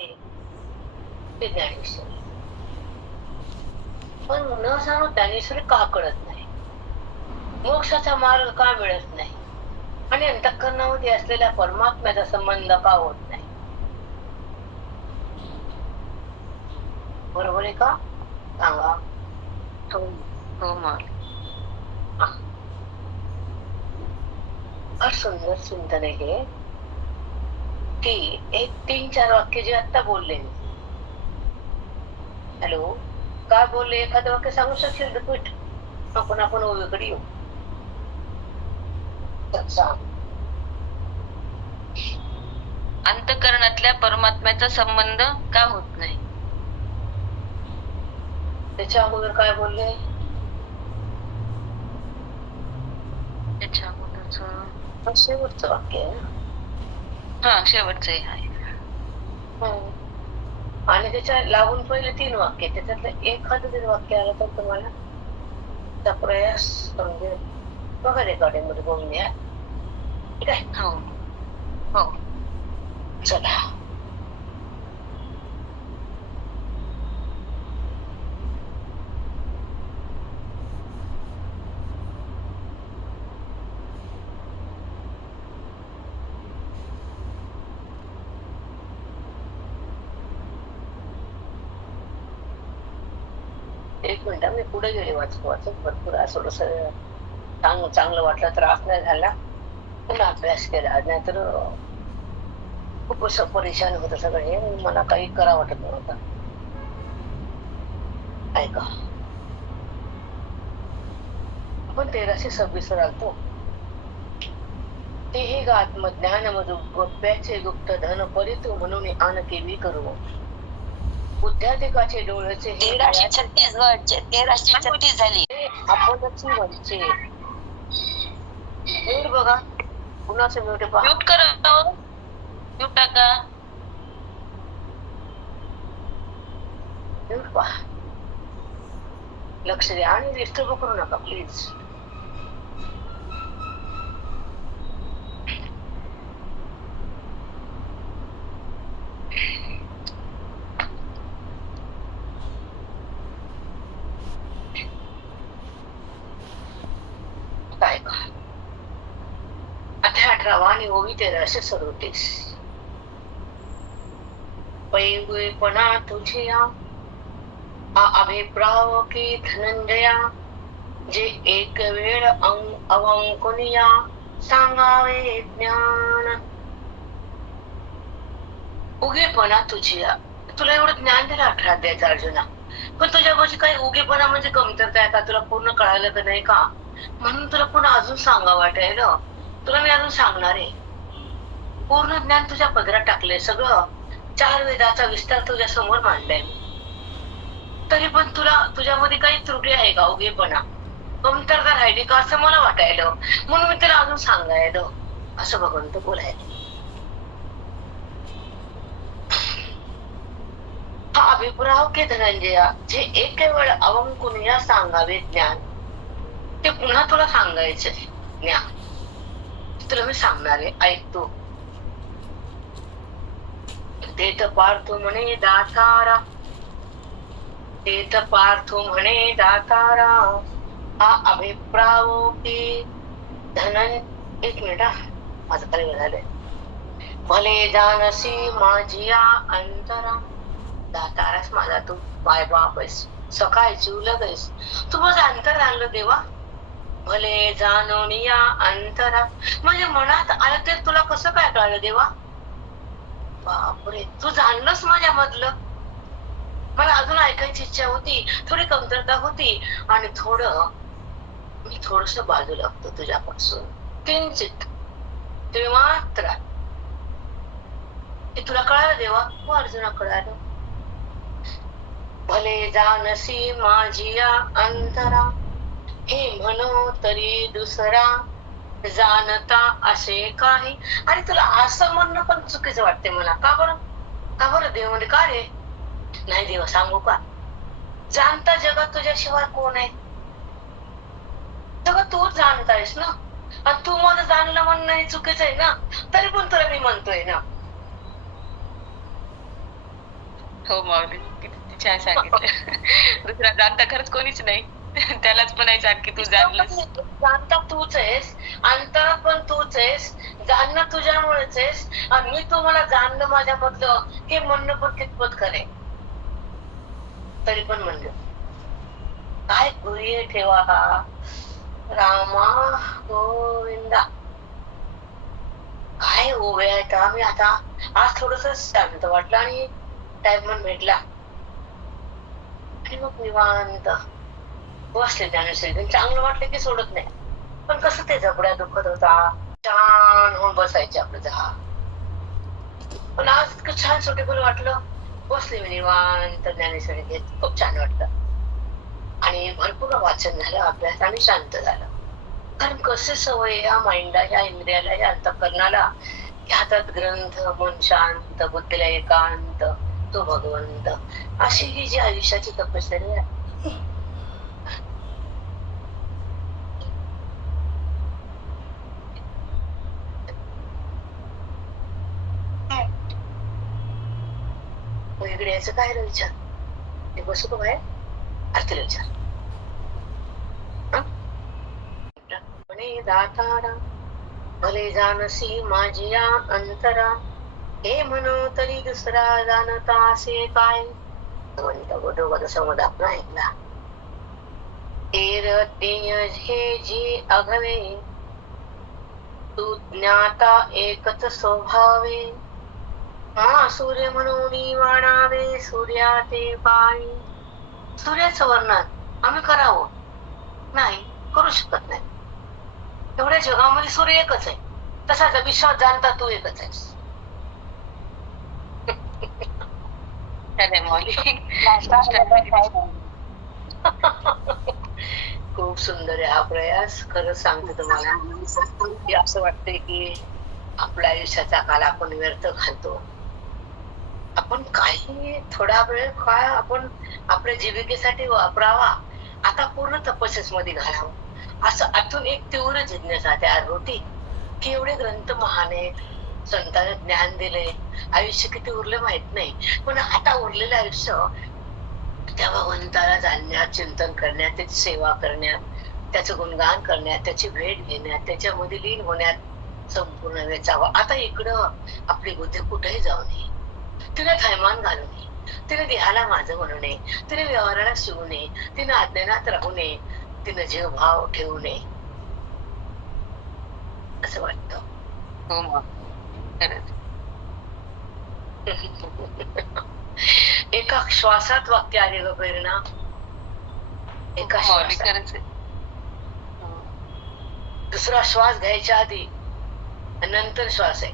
ते ज्ञानेश्वरी. पण न जाणून ज्ञानेश्वरी का कळत नाही? मोक्षाचा मार्ग का मिळत नाही? आणि अंतःकरणामध्ये असलेल्या परमात्म्याचा संबंध का होत नाही? बरोबर आहे का? सांगा. हो हो मग फार सुंदर चिंतन आहे हे, की एक 3-4 वाक्य जे आता बोलले मी. हॅलो, काय बोलले? एखादं वाक्य सांगू शकशील रिपीट? आपण ओळीकडे येऊ. सांग. अंतःकरणातल्या परमात्म्याचा संबंध का होत नाही? त्याच्या अगोदर काय बोलले? त्याच्या अगोदरच शेवटचं वाक्य आहे ना. हा शेवटचं आहे. आणि त्याच्या लागून पहिले 3 वाक्य, त्याच्यातलं एखादं जर वाक्य आलं तर तुम्हाला त्या प्रयास म्हणजे बघा रेकॉर्डिंग मध्ये बोलून या. ठीक आहे. हो हो चला. एक मिनिट, मी पुढे गेले वाचत भरपूर थोडस चांगलं वाटलं, त्रास नाही झाला, पुन्हा अभ्यास केला, नाहीतर खूप असं परेशान होत सगळे, मला काही करा वाटत नव्हतं. ऐका, आपण 1326 आलतो. ते हे आत्मज्ञान मधून गोप्याचे गुप्त धन परितू म्हणून आन केवी करू. बुद्ध्याधिकाचे डोळ्याचे 1336 वर्डचे 1336 झाली. आपणच वंचे. म्यूट बघा, कुणाचं म्यूट पहा. म्यूट करा, म्यूट टाका. म्यूट पहा, लक्ष द्या आणि डिस्टर्ब करू नका प्लीज. काय का 18 आणि ओवी 1337. पैगुळपणा तुझिया हा अभिप्राव की धनंजया, जे एक वेळ अवंकुनिया सांगावे ज्ञान. उगेपणा तुझिया, तुला एवढं ज्ञान दिलं 18 अध्यायाचं अर्जुना, पण तुझ्या गोष्टी काही उगेपणा म्हणजे कमतरता आहे का? तुला पूर्ण कळालं का नाही का? म्हणून तुला पुन्हा अजून सांगा वाटेल. तुला मी अजून सांगणार आहे. पूर्ण ज्ञान तुझ्या पदरात टाकलंय, सगळं 4 वेदाचा विस्तार तुझ्या समोर मांडलाय, तरी पण तुला तुझ्यामध्ये काही त्रुटी आहे का? उगेपणा कमतरता राहिली का असं मला वाटायलं, म्हणून मी तुला अजून सांगायला असं भगवंत बोलायला. हा अभिप्राव के धनंजया, जे एक वेळ अवंकुनिया सांगावे ज्ञान, ते पुन्हा तुला सांगायचं ज्ञान, तुला मी सांगणार आहे, ऐकतो. तेथ पार्थो म्हणे दातारा, तेथ पार्थो म्हणे दातारा, हा अभिप्राव की धनन. एक मिनिट, माझं काही झालंय. भले जानसी माझिया अंतरा, दातारास माझा तू माय बाप आहेस, सकाळ जीवलग आहेस, तू माझं अंतर आणलं देवा. भले जाणोनिया अंतरा, म्हणजे मनात आलं ते तुला कसं काय कळलं देवा? बापरे, तू जाणलंस माझ्या मधलं. मला अजून ऐकायची इच्छा होती, थोडी कमतरता होती, आणि मी थोडस बाजूला लागतो तुझ्यापासून, किंचित, ते मात्र. ते तुला कळालं देवा? हो अर्जुना, कळालं. भले जानसी माझिया अंतरा, हे म्हणो तरी दुसरा जाणता असे काही. आणि तुला असं म्हणणं पण चुकीचं वाटते मला. का बरं? का बरं देव म्हणजे का रे? नाही देव, सांगू का, जाणता जगात तुझ्याशिवाय कोण आहे? सगळं तूच जाणतायस ना, आणि तू माझं जाणलं म्हणणं हे चुकीचं आहे ना, तरी पण तुला मी म्हणतोय ना. हो माऊली, किती छान सांगितलं. दुसरा जाणता खरंच कोणीच नाही. त्यालाच म्हणायचं आणखी तू जाणलंस. जाणता तूच आहेस, अंतरात पण तूच आहेस, जाणणं तुझ्यामुळेच आहेस, आणि मी तुम्हाला जाणलं माझ्यामधलं हे म्हणणं पण कितपत खरंय. तरी पण म्हणलं काय गुह्य ठेवा हा रामा गोविंदा. काय उभे आहेत आम्ही आता. आज थोडस शांत वाटलं आणि टाइम पण भेटला आणि मग निवांत बसले. ज्ञानेश्वरी चांगलं वाटलं की सोडत नाही, पण कसं ते जबड्या दुखत होता, छान होऊन बसायचे आपलं जहा. पण आज इतकं छान सुटेबल वाटलं, बसले मी निवांत ज्ञानेश्वरी घेत. खूप छान वाटलं आणि भरपूर वाचन झालं, अभ्यास आणि शांत झालं. कारण कसे सवय या माइंडला, या इंद्रियाला, या अंतःकरणाला की हातात ग्रंथ, मन शांत, बुद्धीला एकांत, तो भगवंत, अशी ही जी आयुष्याची तपश्चर्या आहे. इकडे यायचं काय रे विचार, ते बसू का बाहेर, आरतीला विचार. म्हणे दातारा भले जानसी माझिया अंतरा, हे म्हणो तरी दुसरा जाणता असे काय. म्हणता गोदोगद संवाद आपण ऐकला. एर तेय हे जी अघवे, तू ज्ञाता एकच स्वभावे, मा सूर्य म्हणून वाणावे सूर्या ते पायी. सूर्याचं वर्णन आम्ही करावं नाही, करू शकत नाही. एवढ्या जगामध्ये सूर्य एकच आहे, तसाच विश्वास जाणता तू एकच आहेस. खरंय माऊली. खूप सुंदर आहे हा प्रयास. खरंच सांगते तुम्हाला की असं वाटतंय की आपल्या आयुष्याचा काल आपण व्यर्थ घालतो. आपण काही थोडा वेळ काय आपण आपल्या जीविकेसाठी वापरावा, आता पूर्ण तपस्येमध्ये घालावं, असं आतून एक तीव्र जिज्ञासा तयार होती की एवढे ग्रंथ महान आहेत, संतांनी ज्ञान दिले, आयुष्य किती उरलं माहित नाही, पण आता उरलेलं आयुष्य त्या भगवंताला जाणण्यात, चिंतन करण्यात, त्याची सेवा करण्यात, त्याचं गुणगान करण्यात, त्याची भेट घेण्यात, त्याच्यामध्ये लीन होण्यात संपूर्ण वेचावं. आता इकडं आपली बुद्धी कुठेही जाऊ नये, तिने थैमान घालू नये, तिने देहाला माझं म्हणू नये, तिने व्यवहाराला शिवू नये, तिने अज्ञानात राहू नये, तिने जीव भाव ठेवू नये, असं वाटतं. हो माऊली, खरंच. एका श्वासात वाक्य आले ग प्रेरणा, एका माऊली श्वासात. खरंच आहे. दुसरा श्वास घ्यायच्या आधी नंतर श्वास आहे,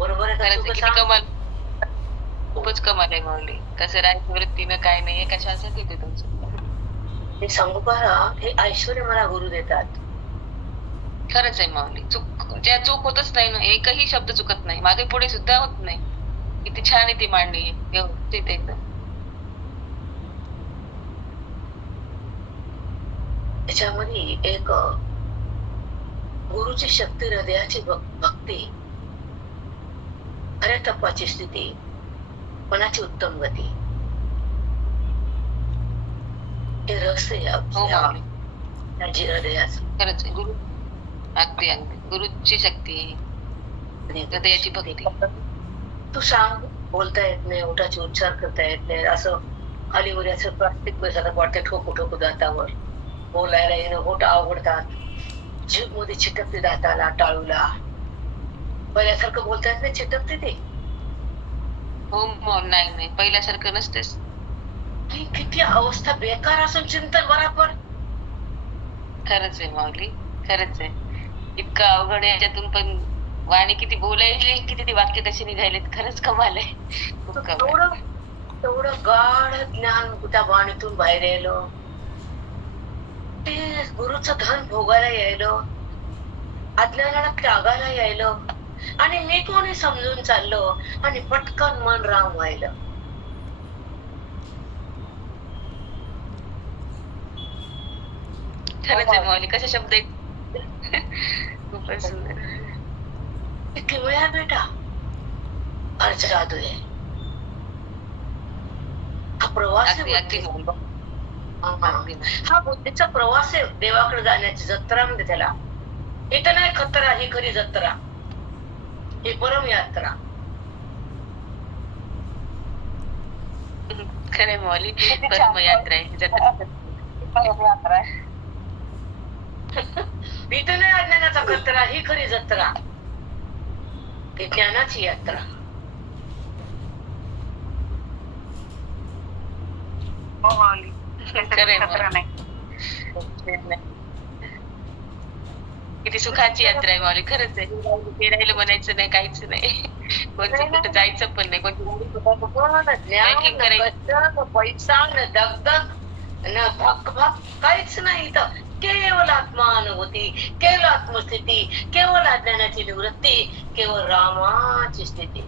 बरोबर आहे का? खरंच तू आहे, किती कसा कमाल, खूपच कमाल आहे माऊली. कसं राहायचं वृत्तीनं काय नाही, एका श्वासात येते तुमचं. हे सांगू का, हे ऐश्वर्य मला गुरु देतात. खरंच आहे माऊली. ज्या चूक होतच नाही ना, एकही शब्द चुकत नाही, मागे पुढे सुद्धा होत नाही. किती छान आहे ती मांडणी, व्यवस्थित एकदम. त्याच्यामध्ये एक गुरुची शक्ती, हृदयाची भक्ती, खऱ्या तपाची स्थिती, मनाची उत्तम गती, हे रहस्य हो माऊली, हृदयाचं. खरंच आहे. गुरु, अगदी अगदी गुरुची शक्ती, हृदयाची भक्ती. तू सांग, बोलता येत नाही, ओठाचे उच्चार करता येत नाही, असं खाली उद्याचं प्लास्टिक बसायला वाटते, ठोकू ठोकू दातावर बोलायला येणं, होठ आवडतात, जीभ मध्ये चिटकते दाताला, टाळूला, पहिल्यासारखं बोलता येत नाही, चिटकते ते. हो माऊली, नाही नाही, पहिल्यासारखं नसतेच. किती अवस्था बेकार असून चिंतन बराबर. खरंच आहे माऊली, खरंच आहे. इतकं अवघड आहे याच्यातून पण वाणी किती बोलायची, किती ती वाक्य कशी निघायलेत, खरंच कमाल आहे. खूप कमाल. तेवढं गाढ ज्ञान त्या वाणीतून बाहेर यायलं, ते गुरुचं धन भोगायला यायलं, अज्ञानाला त्यागायला यायलं, आणि मी कोणी समजून चाललो आणि पटकन मन राम व्हायलं. खरंच आहे माऊली, कसे शब्द आहेत. खूपच सुंदर. किती वेळा बेटा, फार जादू आहे. प्रवास आहे अगदी अगदी बुद्धीचा. माऊली. हा. अगदी माऊली. हा बुद्धीचा प्रवास आहे देवाकडे जाण्याची जत्रा म्हणते त्याला. इथं नाही खतरा, ही खरी जत्रा, ही परम यात्रा. खरे माऊली, किती छान. परमयात्रा आहे, जत्रा. यात्रा आहे. इथं नाही अज्ञानाचा खतरा, ही खरी जत्रा, ही ज्ञानाची यात्रा. हो माऊली, खरे खतरा नाही. किती सुखाची यात्रा आहे माऊली, खरंच आहे. हे राहिलं म्हणायचं नाही, काहीच नाही. कोणतं कुठं जायचं पण नाही, ज्ञान, कष्ट, पैसा, न दगदग, न भक काहीच नाही इथं. केवळ आत्मानुभूती, केवळ आत्मस्थिती, केवळ अज्ञानाची निवृत्ती, केवळ रामाची स्थिती.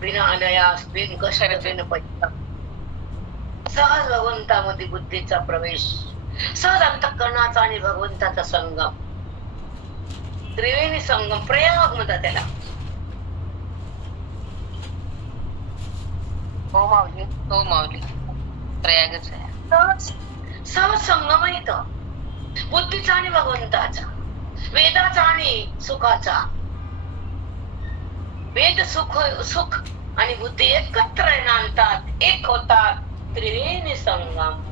बिना अनयास, बिन कष्ट, बिन पैसा, सहज भगवंतामध्ये बुद्धीचा प्रवेश, सहज अंतःकरणाचा आणि भगवंताचा संगम, त्रिवेणी संगम, प्रयाग म्हणतात त्याला. हो माऊली. हो माऊली, प्रयागच आहे. सहज सहज संगम आहे इथं, बुद्धीचा आणि भगवंताचा, वेदाचा आणि सुखाचा. वेद सुख सुख आणि बुद्धी एकत्र नांदतात, एक होतात, त्रिवेणी संगम.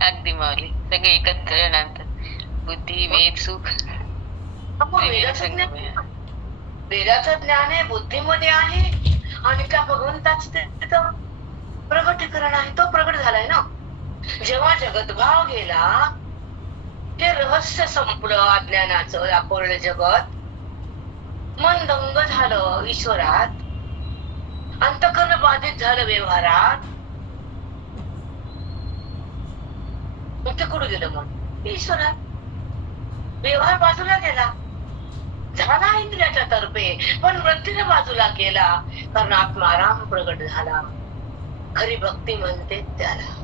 अगदी माऊली, सगळे एकत्र नंतर बुद्धी, वेद, सुख, त्रिवेणी संगम आहे. वेदाचं ज्ञान आहे, बुद्धीमध्ये आहे, आणि त्या भगवंताच तिथं प्रगटीकरण आहे, तो प्रगट झालाय ना. जेव्हा जगतभाव गेला, ते रहस्य संपलं, अज्ञानाचं दाखवलं जगत, मन दंग झालं ईश्वरात, अंतःकरण बाधित झालं व्यवहारात. मग ते कुठं गेलं मन? ईश्वरात. व्यवहार बाजूला गेला, झाला इंद्रियाच्या तर्फे, पण वृत्तीने बाजूला केला, कारण आत्माराम प्रगट झाला. खरी भक्ती म्हणते त्याला.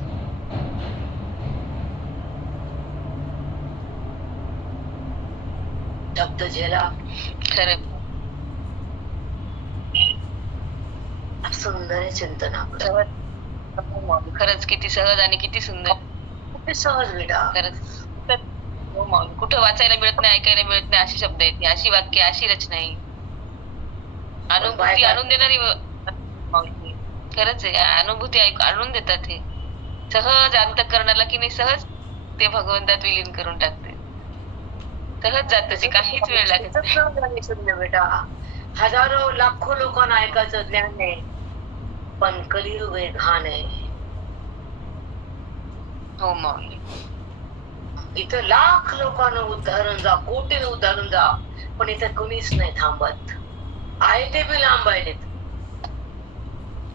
शब्द झेला. खरं सुंदर आहे चिंतन आपलं. खरंच किती सहज आणि किती सुंदर, किती सहज विडा. खरंच. हो माऊली, कुठं वाचायला मिळत नाही, ऐकायला मिळत नाही अशी शब्द आहेत, अशी वाक्य, अशी रचना आहे. अनुभूती आणून देणारी माऊली, खरंच आहे. अनुभूती आणून देतात हे सहज अंतःकरणाला, की नाही सहज ते भगवंतात विलीन करून टाकते. सहज जात ते, काहीच वेळ लागत नाही. बेटा, हजारो लाखो लोकांना ऐकायचं ज्ञान आहे, पण कलियुग आहे, घाण आहे. हो माऊली, इथं लाख लोकांना उदाहरण जा, कोटीने उदाहरण जा, पण इथं कोणीच नाही थांबत. आहे ते बी लांब आहेत.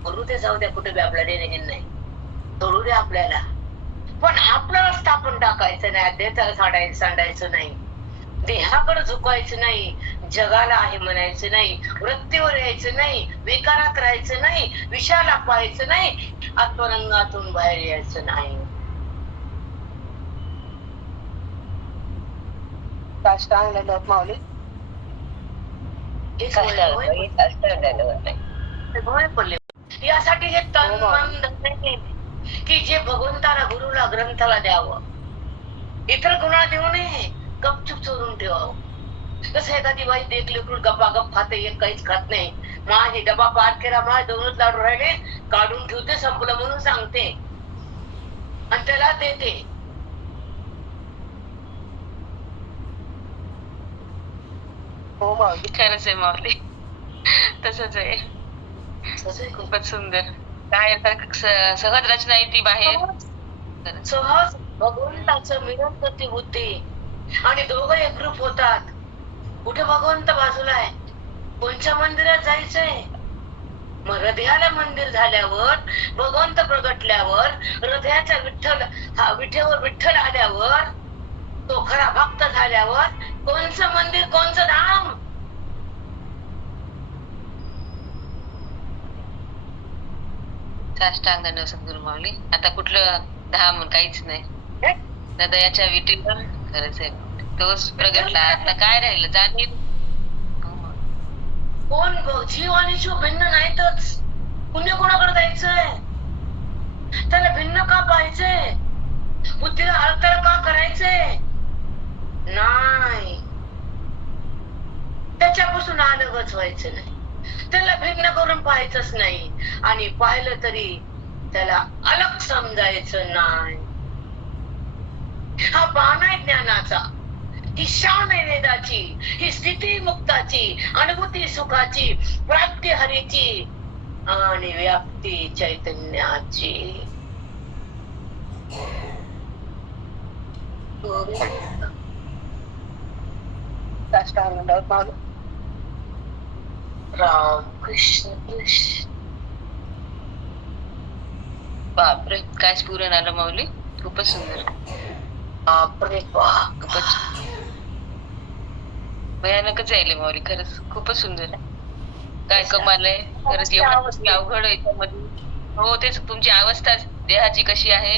करू ते, जाऊ द्या, कुठे बी आपल्या देणे नाही, सोडू दे आपल्याला, पण आपला रस्ता आपण टाकायचं नाही, अध्यात्माला सांडायचं नाही, देहाकडे झुकायचं नाही, जगाला आहे म्हणायचं नाही, वृत्तीवर यायचं नाही, विकारात राहायचं नाही, विषाला पाहायचं नाही, आत्मरंगातून बाहेर यायचं नाही. माऊली, यासाठी हे तन मन धन, की जे भगवंताला, गुरुला, ग्रंथाला द्यावं, इतर गुन्हा देऊ नये, गपचूप चोरून ठेवावं. कसं एखादी बाई देखली गप्पा खाते, एक काहीच खात नाही, माझे डबा पार केला, माझे दोनच लाडू राहिले, काढून ठेवते, संपलं म्हणून सांगते, आणि त्याला देते. हो माऊली, खरंच आहे माऊली, तसंच आहे. खूपच सुंदर. काय सहज रचना आहे ती बाहेर, सहज भगवंताचं मिलन करते बुद्धी, आणि दोघं एकरूप होतात. कुठे भगवंत बाजूला आहे, कोणत्या मंदिरात जायचंय? मग हृदयाला मंदिर झाल्यावर, भगवंत प्रगटल्यावर, हृदयाच्या विठ्ठल आल्यावर, तो खरा भक्त झाल्यावर, कोणचं मंदिर, कोणचं धाम? साष्टांग दंड सद्गुरू माऊली. आता कुठलं धाम, काहीच नाही, हृदयाच्या विठीवर. खरंच आहे, तोच प्रगटला. आता काय राहिलं जाणीव. कोण जीव आणि शिव भिन्न नाहीतच. पुण्य कोणाकडे जायचंय? त्याला भिन्न का पाहिजे? बुद्धीला अडथळा का करायचे? नाही, त्याच्यापासून अलगच व्हायचं नाही. त्याला भिन्न करून पाहायचंच नाही, आणि पाहिलं तरी त्याला अलग समजायचं नाही. हा बाण आहे ज्ञानाचा, ही शान आहे वेदाची, ही स्थिती मुक्ताची, अनुभूती सुखाची, प्राप्ती हरीची आणि व्याप्ती चैतन्याची. राम कृष्ण कृष्ण. बापरे, काय स्फुरण आलं माऊली. खूपच सुंदर. बापरे बाप, खूपच भयानकच आहे माऊली. खरंच खूपच सुंदर आहे. काय कमाल आहे खरंच. एवढं अवघड आहे याच्यामध्ये. हो, तेच. तुमची अवस्था देहाची कशी आहे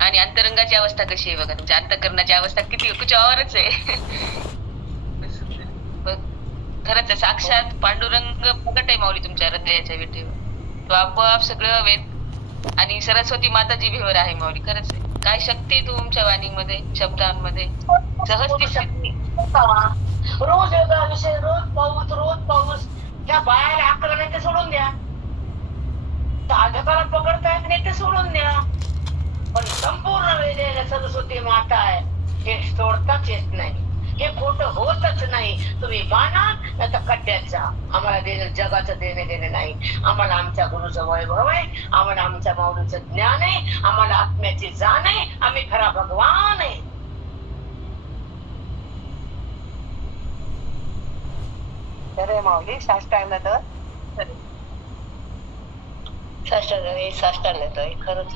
आणि अंतरंगाची अवस्था कशी आहे बघा. तुमच्या अंतःकरणाची अवस्था किती कुच्यावरच आहे. खरंच आहे, साक्षात पांडुरंग प्रगट आहे माऊली तुमच्या हृदयाच्या विटेवर. तो आपोआप सगळं वेद आणि सरस्वती माता जिभेवर आहे माऊली. खरंच आहे. काय शक्ती आहे तुमच्या वाणीमध्ये, शब्दांमध्ये. सहज ती शक्ती. रोज वेगळा विषय, रोज पाऊस. त्या बायाला अकरा नाही ते सोडून द्या, साधकाला पकडता येत नाही ते सोडून द्या, पण संपूर्ण वेदेला सरस्वती माता आहे हे सोडताच येत नाही. हे खोट होतच नाही. तुम्ही बाणा नाही तर कड्ड्यात जा. आम्हाला देणं जगाचं देणे नाही. आम्हाला आमच्या गुरुचं वैभव आहे, आम्हाला आमच्या माऊलीचं ज्ञान आहे, आम्हाला आत्म्याची जाण आहे, आम्ही खरा भगवान आहे. खरे माऊली, साष्टांग साष्टांग खरंच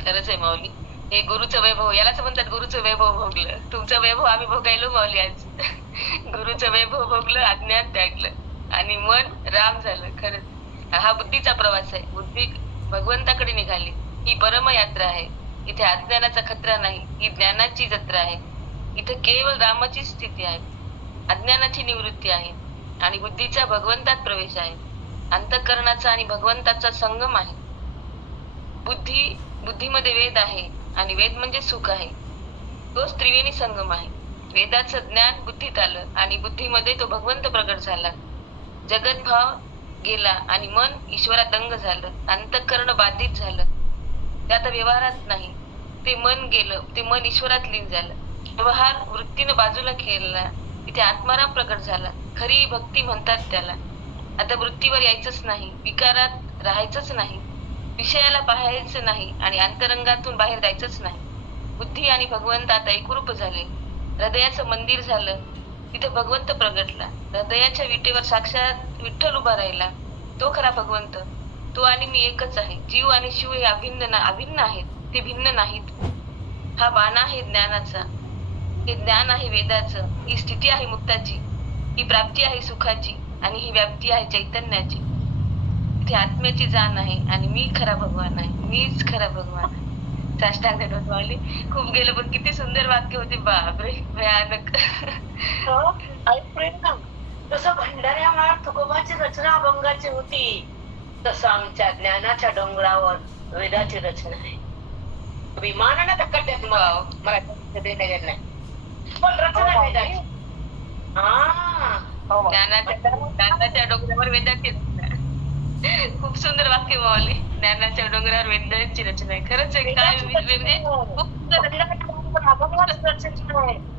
खरंच आहे माऊली. हे गुरुचं वैभव, यालाच म्हणतात गुरुचं वैभव भोगलं. तुमचं वैभव आम्ही भोगायलो माऊली आज. गुरुचं वैभव भोगलं, अज्ञान त्यागलं आणि मन राम झालं. खरंच हा बुद्धीचा प्रवास आहे. बुद्धी भगवंताकडे निघाली. ही परम यात्रा आहे. इथे अज्ञानाचा खतरा नाही, ही ज्ञानाची जत्रा आहे. इथे केवळ रामाची स्थिती आहे, अज्ञानाची निवृत्ती आहे आणि बुद्धीचा भगवंतात प्रवेश आहे. अंतःकरणाचा आणि भगवंताचा संगम आहे. बुद्धीमध्ये वेद आहे आणि वेद म्हणजे सुख आहे. तोच त्रिवेणी संगम आहे. वेदाचं ज्ञान बुद्धीत आलं आणि बुद्धीमध्ये तो भगवंत प्रगट झाला. जगत भाव गेला आणि मन ईश्वरात दंग झालं. अंतःकरण बाधित झालं, ते आता व्यवहारात नाही. ते मन गेलं, ते मन ईश्वरात लीन झालं. व्यवहार वृत्तीनं बाजूला केला, तिथे आत्माराम प्रगट झाला. खरी भक्ती म्हणतात त्याला. आता वृत्तीवर यायचंच नाही, विकारात राहायचंच नाही, विषयाला पाहायचं नाही आणि अंतरंगातून बाहेर जायचंच नाही. बुद्धी आणि भगवंत आता एकरूप झाले. हृदयाचं मंदिर झालं, तिथे भगवंत प्रगटला. हृदयाच्या विटेवर साक्षात विठ्ठल उभा राहिला. तो खरा भगवंत. तो आणि मी एकच आहे. जीव आणि शिव हे अभिन्न आहेत, ते भिन्न नाहीत. हा बाण आहे ज्ञानाचा, हे ज्ञान आहे वेदाचं, ही स्थिती आहे मुक्ताची, ही प्राप्ती आहे सुखाची आणि ही व्याप्ती आहे चैतन्याची. इथे आत्म्याची जाण आहे आणि मी खरा भगवान आहे, मीच खरा भगवान आहे. साष्टांग माऊली. खूप गेलं, पण किती सुंदर वाक्य होते. बापरे, भयानक. तसं भंडाऱ्या माळात तुकोबाची रचना अभंगाची होती, तसं आमच्या ज्ञानाच्या डोंगरावर वेदाची रचना आहे. विमानानं तर कट्ट्यात मला देणं नाही, पण रचना वेदाची. ज्ञानाच्या डोंगरावर वेदाची रचना. खूप सुंदर वाक्य माऊली. ज्ञानाच्या डोंगरावर वेदाची रचना आहे. खरंच आहे. काय म्हणजे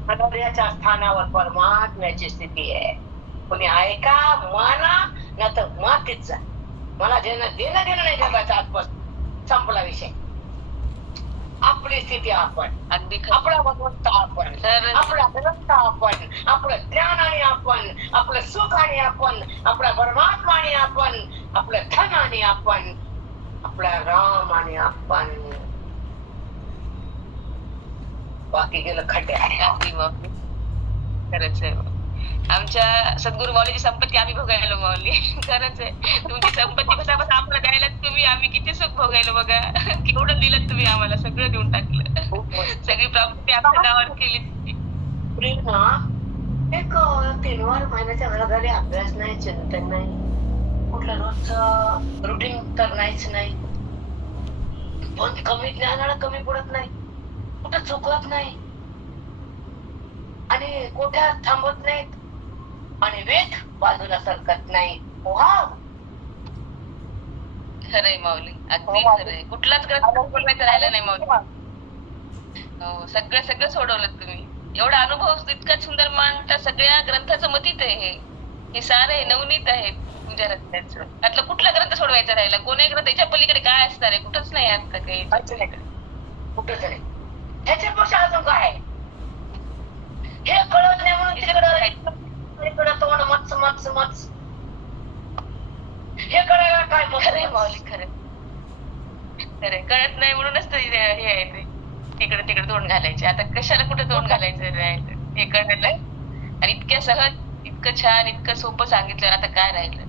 हृदयाच्या स्थानावर परमात्म्याची स्थिती आहे. कोणी ऐका, माना, न तर मातीच जा. मला देणं नाही जगाचा आजपासून. संपला विषय. आपली स्थिती आपण, अगदी आपला भगवंत आपण, आपला ग्रंथ आपण, आपलं ज्ञान आणि आपण, आपलं सुख आणि आपण, आपला परमात्मा आणि आपण, आपलं धन आणि आपण, आपला राम आणि आपण. बाकी गेलं खड्ड्या. खरंच आहे. आमच्या सद्गुरु माऊलीची संपत्ती आम्ही भोगायलो माऊली. खरंच आहे. तुमची संपत्ती कसा आम्हाला द्यायला तुम्ही, आम्ही किती सुख भोगायलो बघा. केवढं दिलं तुम्ही आम्हाला, सगळं देऊन टाकलं. सगळी प्राप्ती तुम्ही अख्ख्या गावात केली. प्रेरणा एक 3 महिन्याच्या घराघरी अभ्यास नाही, चिंतन नाही, कुठलं रोजचं रुटीन तर नाहीच नाही. पण कमी ज्ञानाला कमी पडत नाही, कुठं चुकत नाही आणि कोठ्यात थांबत नाहीत आणि वेग बाजूला सरकत नाही. वाव! खरंय माऊली, अगदी खरंय. कुठलाच ग्रंथ सोडवायचा राहिला नाही माऊली. हो, सगळं सगळं सोडवलं तुम्ही. एवढा अनुभव इतका सुंदर मांडता, सगळ्या ग्रंथाचं मतीत आहे हे सार आहे, नवनीत आहे तुमच्या रत्नाचं. त्यातलं कुठला ग्रंथ सोडवायचा राहिला? कोणी ग्रंथ याच्या पलीकडे काय असणार आहे? कुठंच नाही आता काही. कुठंच नाही. ह्याच्यापेक्षा अजून काय आहे? हे कळत नाही म्हणून तिकडं तोंड मच मच मच. हे कळायला काय खरंय माऊली, खरंय खरंय. कळत नाही म्हणूनच तर हे आहे ते. तिकडे तिकडे तोंड घालायचे. आता कशाला कुठे तोंड घालायचं राहिलं हे कळलं. आणि इतक्या सहज, इतकं छान, इतकं सोपं सांगितलं, आता काय राहिलं?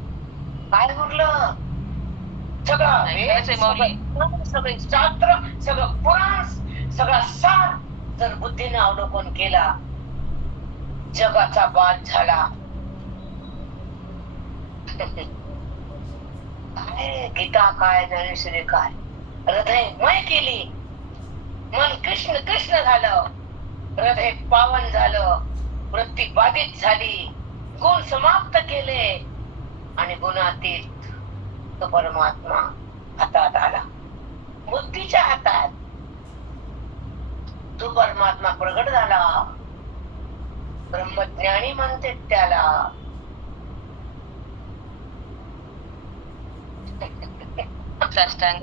काय उरलं? सगळं खरंच आहे माऊली. सगळे शास्त्र, सगळं पुराण, सगळा सार जर बुद्धीने अवलोकन केला, जगाचा बाद झाला. काय गीता काय, ज्ञानेश्वरी काय, हृदयमय केली. मन कृष्ण कृष्ण झालं, हृदय पावन झालं, वृत्ती बाधित झाली, गुण समाप्त केले आणि गुणातीत तो परमात्मा हातात आला, बुद्धीच्या हातात तो परमात्मा प्रगट झाला. ब्रह्मज्ञानी म्हणते त्याला. साष्टांग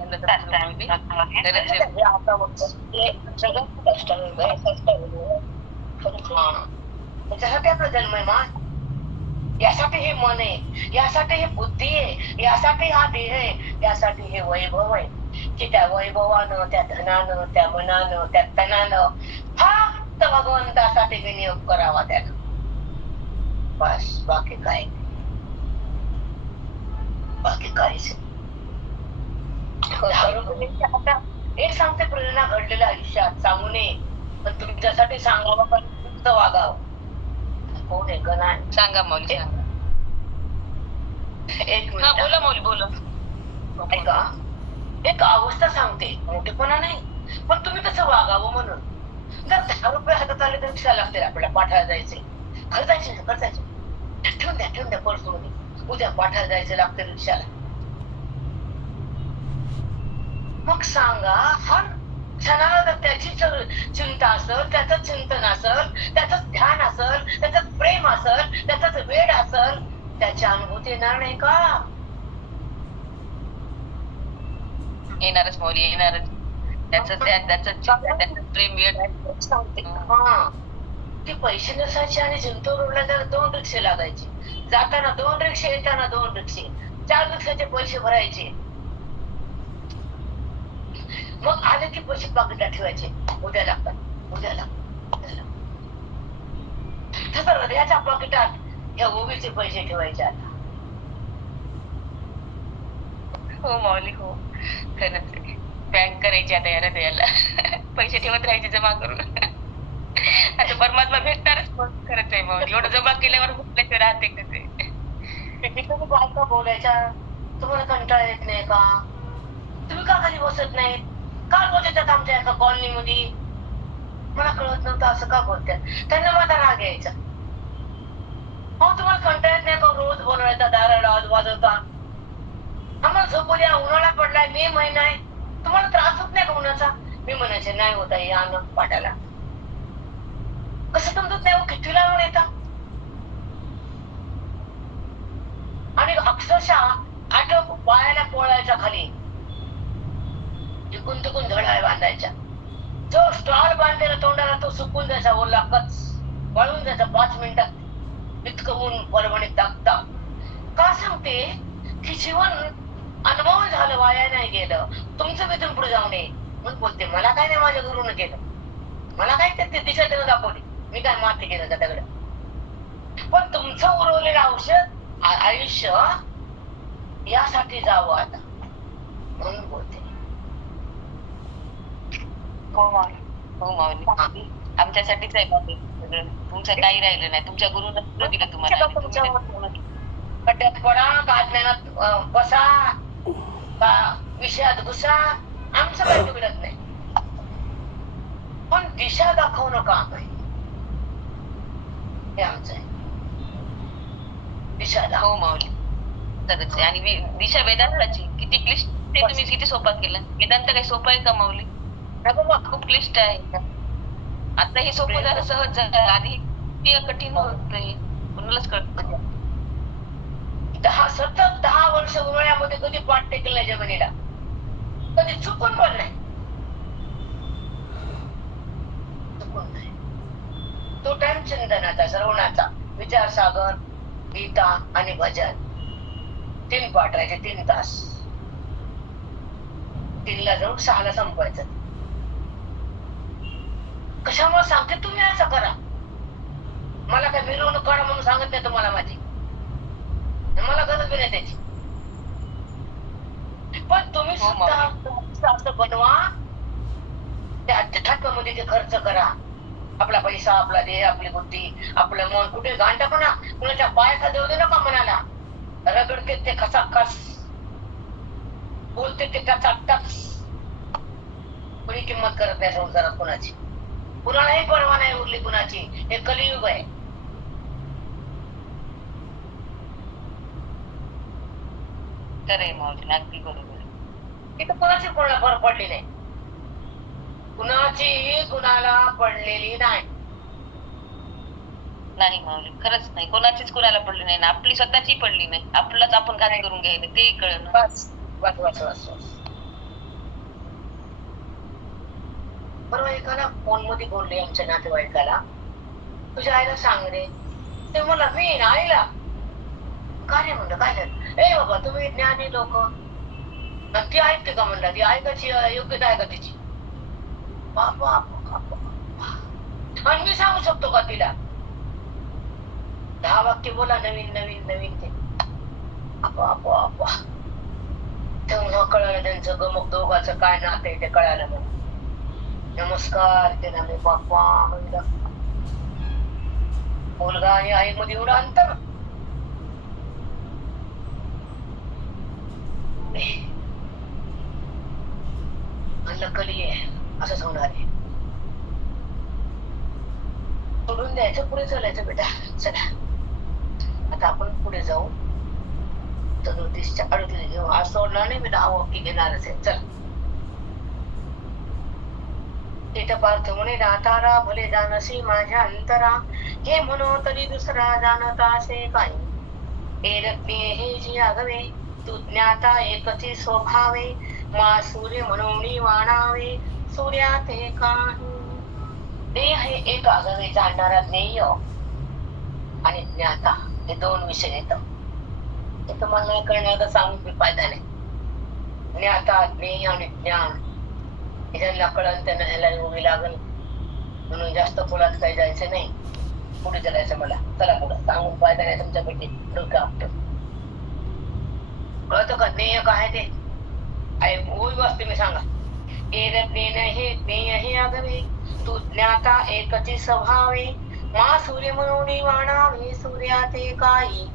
त्याच्यासाठी आपला जन्म आहे मान, यासाठी हे मन आहे, यासाठी हे बुद्धी आहे, यासाठी हा देह आहे, यासाठी हे वैभव आहे की त्या वैभवानं, त्या धनानं, त्या मनानं, त्या तनानं फक्त भगवंतासाठी विनियोग करावा त्यानं. बस, बाकी काय, बाकी काहीच. एक सांगते, प्रेरणा घडलेल्या आयुष्यात सांगू नये, पण तुमच्यासाठी सांगावं पण तुमचं वागावं. कोण आहे गणा? सांगा माऊली, सांगा. एक हा, बोला माऊली, बोला. ऐका, एक अवस्था सांगते, मोठेपणा नाही, पण तुम्ही कसं वागावं म्हणून. जर 10 रुपये हातात आले तर रिक्षा लागते, आपल्याला पाठायला जायचे, खर्चायचे, ठेवून द्या पर्स मध्ये, उद्या पाठायला जायचं लागतं रिक्षाला. मग सांगा, हर क्षणाला जर त्याची चिंता असेल, त्याचं चिंतन असेल, त्याचं ध्यान असेल, त्याचं प्रेम असेल, त्याचाच वेड असेल, त्याची अनुभूती येणार नाही का? येणारच माऊली, येणारच. त्याचं प्रेम वेड सांगते. हा, ती पैसे नसायचे आणि जिंतूर रोडला जर 2 रिक्षे लागायचे, जाताना 2 रिक्षे, येताना 2 रिक्षे, 4 रिक्षाचे पैसे भरायचे. मग आले की पैसे पाकिटात ठेवायचे, उद्या लागतात. तसं हृदयाच्या पाकिटात या ओबीचे पैसे ठेवायचे आता. हो माऊली, हो, खरंच. बँक करायची आता या हृदयाला. पैसे ठेवत राहायचे जमा करून. आता परमात्मा भेटणारच. खरंच आहे माऊली, एवढं जमा केल्यावर कुठल्याचे राहते का ते. तुम्ही बायका बोलायच्या, तुम्हाला कंटाळा येत नाही का? तुम्ही का खाली बसत नाहीत? का रोज येतात आमच्या एका कॉलनी मध्ये? मला कळत नव्हतं असं का बोलतात. त्यांना माझा राग यायचा. हो, तुम्हाला कंटाळा येत नाही का रोज बोलवायचा, दाराला आवाज वाजवता? आम्हाला झोपू द्या, उन्हाळा पडलाय, मे महिना आहे, तुम्हाला त्रास होत नाही का उन्हाचा? मी म्हणायचे, नाही होता, या ना पाठाला. कसं समजत नाही, किती लावून येता? आणि अक्षरशः आटोप पायाला पोळायच्या खाली, टिकून टिकून धडाय बांधायच्या. जो स्टॉल बांधलेला तोंडाला तो सुकून जायचा, ओला कच वळून जायचा 5 मिनिटात. इतकं ऊन परभणीत दागता. का सांगते की जीवन अनुभव झालं, वाया नाही गेलं. तुमचं वेतन पुढे जाऊ नये म्हणून बोलते. मला काय नाही माझ्या गुरुनं केलं, मला काय ते दिशा त्यानं दाखवली, मी काय माती केलं का दगड. पण तुमचं उरवलेलं औषध आयुष्य यासाठी जावं आता म्हणून बोलते. हो माऊली, आमच्यासाठीच आहे माऊली सगळं. तुमचं काही राहिलं नाही. तुमच्या गुरुनं सगळं दिलं तुम्हाला. आणि तुम्ही त्याचं पूर्ण केलं. खड्ड्यात पडा का अज्ञानात बसा का विषयात घुसा, आमचं काही बिघडत नाही, पण दिशा दाखवणं काम आहे, हे आमचं आहे. दिशा हो माऊली, खरंच आहे. आणि दिशा वेदांताची किती क्लिष्ट ते तुम्ही किती सोपा केलं. वेदांत काही सोपं आहे का माऊली? खूप क्लिष्ट आहे. आता हे सोपं झालं, सहज झालं. आधी ते कठीण होत, कोणालाच कळत. सतत 10 वर्ष उन्हाळ्यामध्ये कधी पाठ टेकलं जमिनीला, कधी चुकून पण नाही, चुकून नाही. तो टाइम चिंतनाचा, श्रवणाचा, विचारसागर, गीता आणि भजन 3 पाठ राहायचे, 3 तास. 3ला जाऊन 6ला संपवायचं. कशामुळे सांगते, तुम्ही असं करा. मला काय मिरवणूक काढा म्हणून सांगत नाही तुम्हाला माझी, मला गरज बी नाही त्याची. पण तुम्ही सुद्धा असं बनवा, त्या अध्यात्मामध्ये ते खर्च करा. आपला पैसा, आपला देह, आपली बुद्धी, आपलं मन कुठे घाण टाकू ना. कुणाच्या पायाचा देऊ दे नका मनाला. रगडते ते खसाखस, बोलते ते टचाटच. कुणी किंमत करत नाही संसारात कुणाची. कुणालाही परवा नाही उरली कुणाची. हे कलियुग आहे. खरंय माऊली, अगदी बरोबर. इथं कुणाची कोणाला भर पडली नाही, कुणाची कुणाला पडलेली नाही. नाही माऊली, खरंच नाही. कोणाचीच कोणाला पडली नाही ना. आपली स्वतःची पडली नाही. आपलाच आपण घात करून घ्यायला, तेही कळलं. बस बस बस बस बस. बरोबर. एकाला फोन मध्ये बोलले आमच्या नातेवाईकाला, तुझ्या आईला सांग रे. ते मला मी आईला काय नाही म्हणलं, काय झालं? ए बाबा, तुम्ही ज्ञानी लोक, ती ऐकते का म्हणला? ती ऐकायची योग्यता आहे का तिची? बाबा, आणि मी सांगू शकतो का तिला 10 वाक्य बोला नवीन नवीन नवीन? ते तेव्हा कळालं त्यांचं गमक दोघाचं काय नातं आहे, ते कळालं मला. नमस्कार ते ना, मी बाप्पा म्हणलं. मुलगा आणि आई मध्ये एवढं अंतर. म्हणलं कली आहे, असंच होणार आहे. सोडून द्यायचं, पुढे चालायचं बेटा. चला आता आपण पुढे जाऊ. 37च्या 38 घेऊ. आज सोडणार नाही मी, 10 वाक्य घेणारच आहे. चल. तेथ पार्थ म्हणे, दातारा भले जाणसी माझ्या अंतरा, हे म्हणो तरी दुसरा जाणता असे काही. हे रत्ने हे जी आगवे, तू ज्ञाता एकची स्वभावे, मा सूर्य म्हणून वाणावे, सूर्यात हे काही. देह हे एक आगवे, जाणणारा ज्ञेय आणि ज्ञाता, हे 2 विषय येत. ते तुम्हाला नाही कळण्याचा सांगून फायदा नाही. ज्ञाता, ज्ञेय आणि ज्ञान, ज्यांना कळण त्यांना ह्याला उभी लागल. म्हणून जास्त खोलात काही जायचं नाही, पुढे चालायचं. मला चला पुढे, सांगून फायदा नाही तुमच्यापैकी. डोकं आपटं कळतं का? ज्ञेय काय ते ओळी वाचते मी, सांगा. हे ज्ञेय हे आगवे, तू ज्ञाता एकची स्वभावे, मा सूर्य म्हणून वाणावे, सूर्याते काही.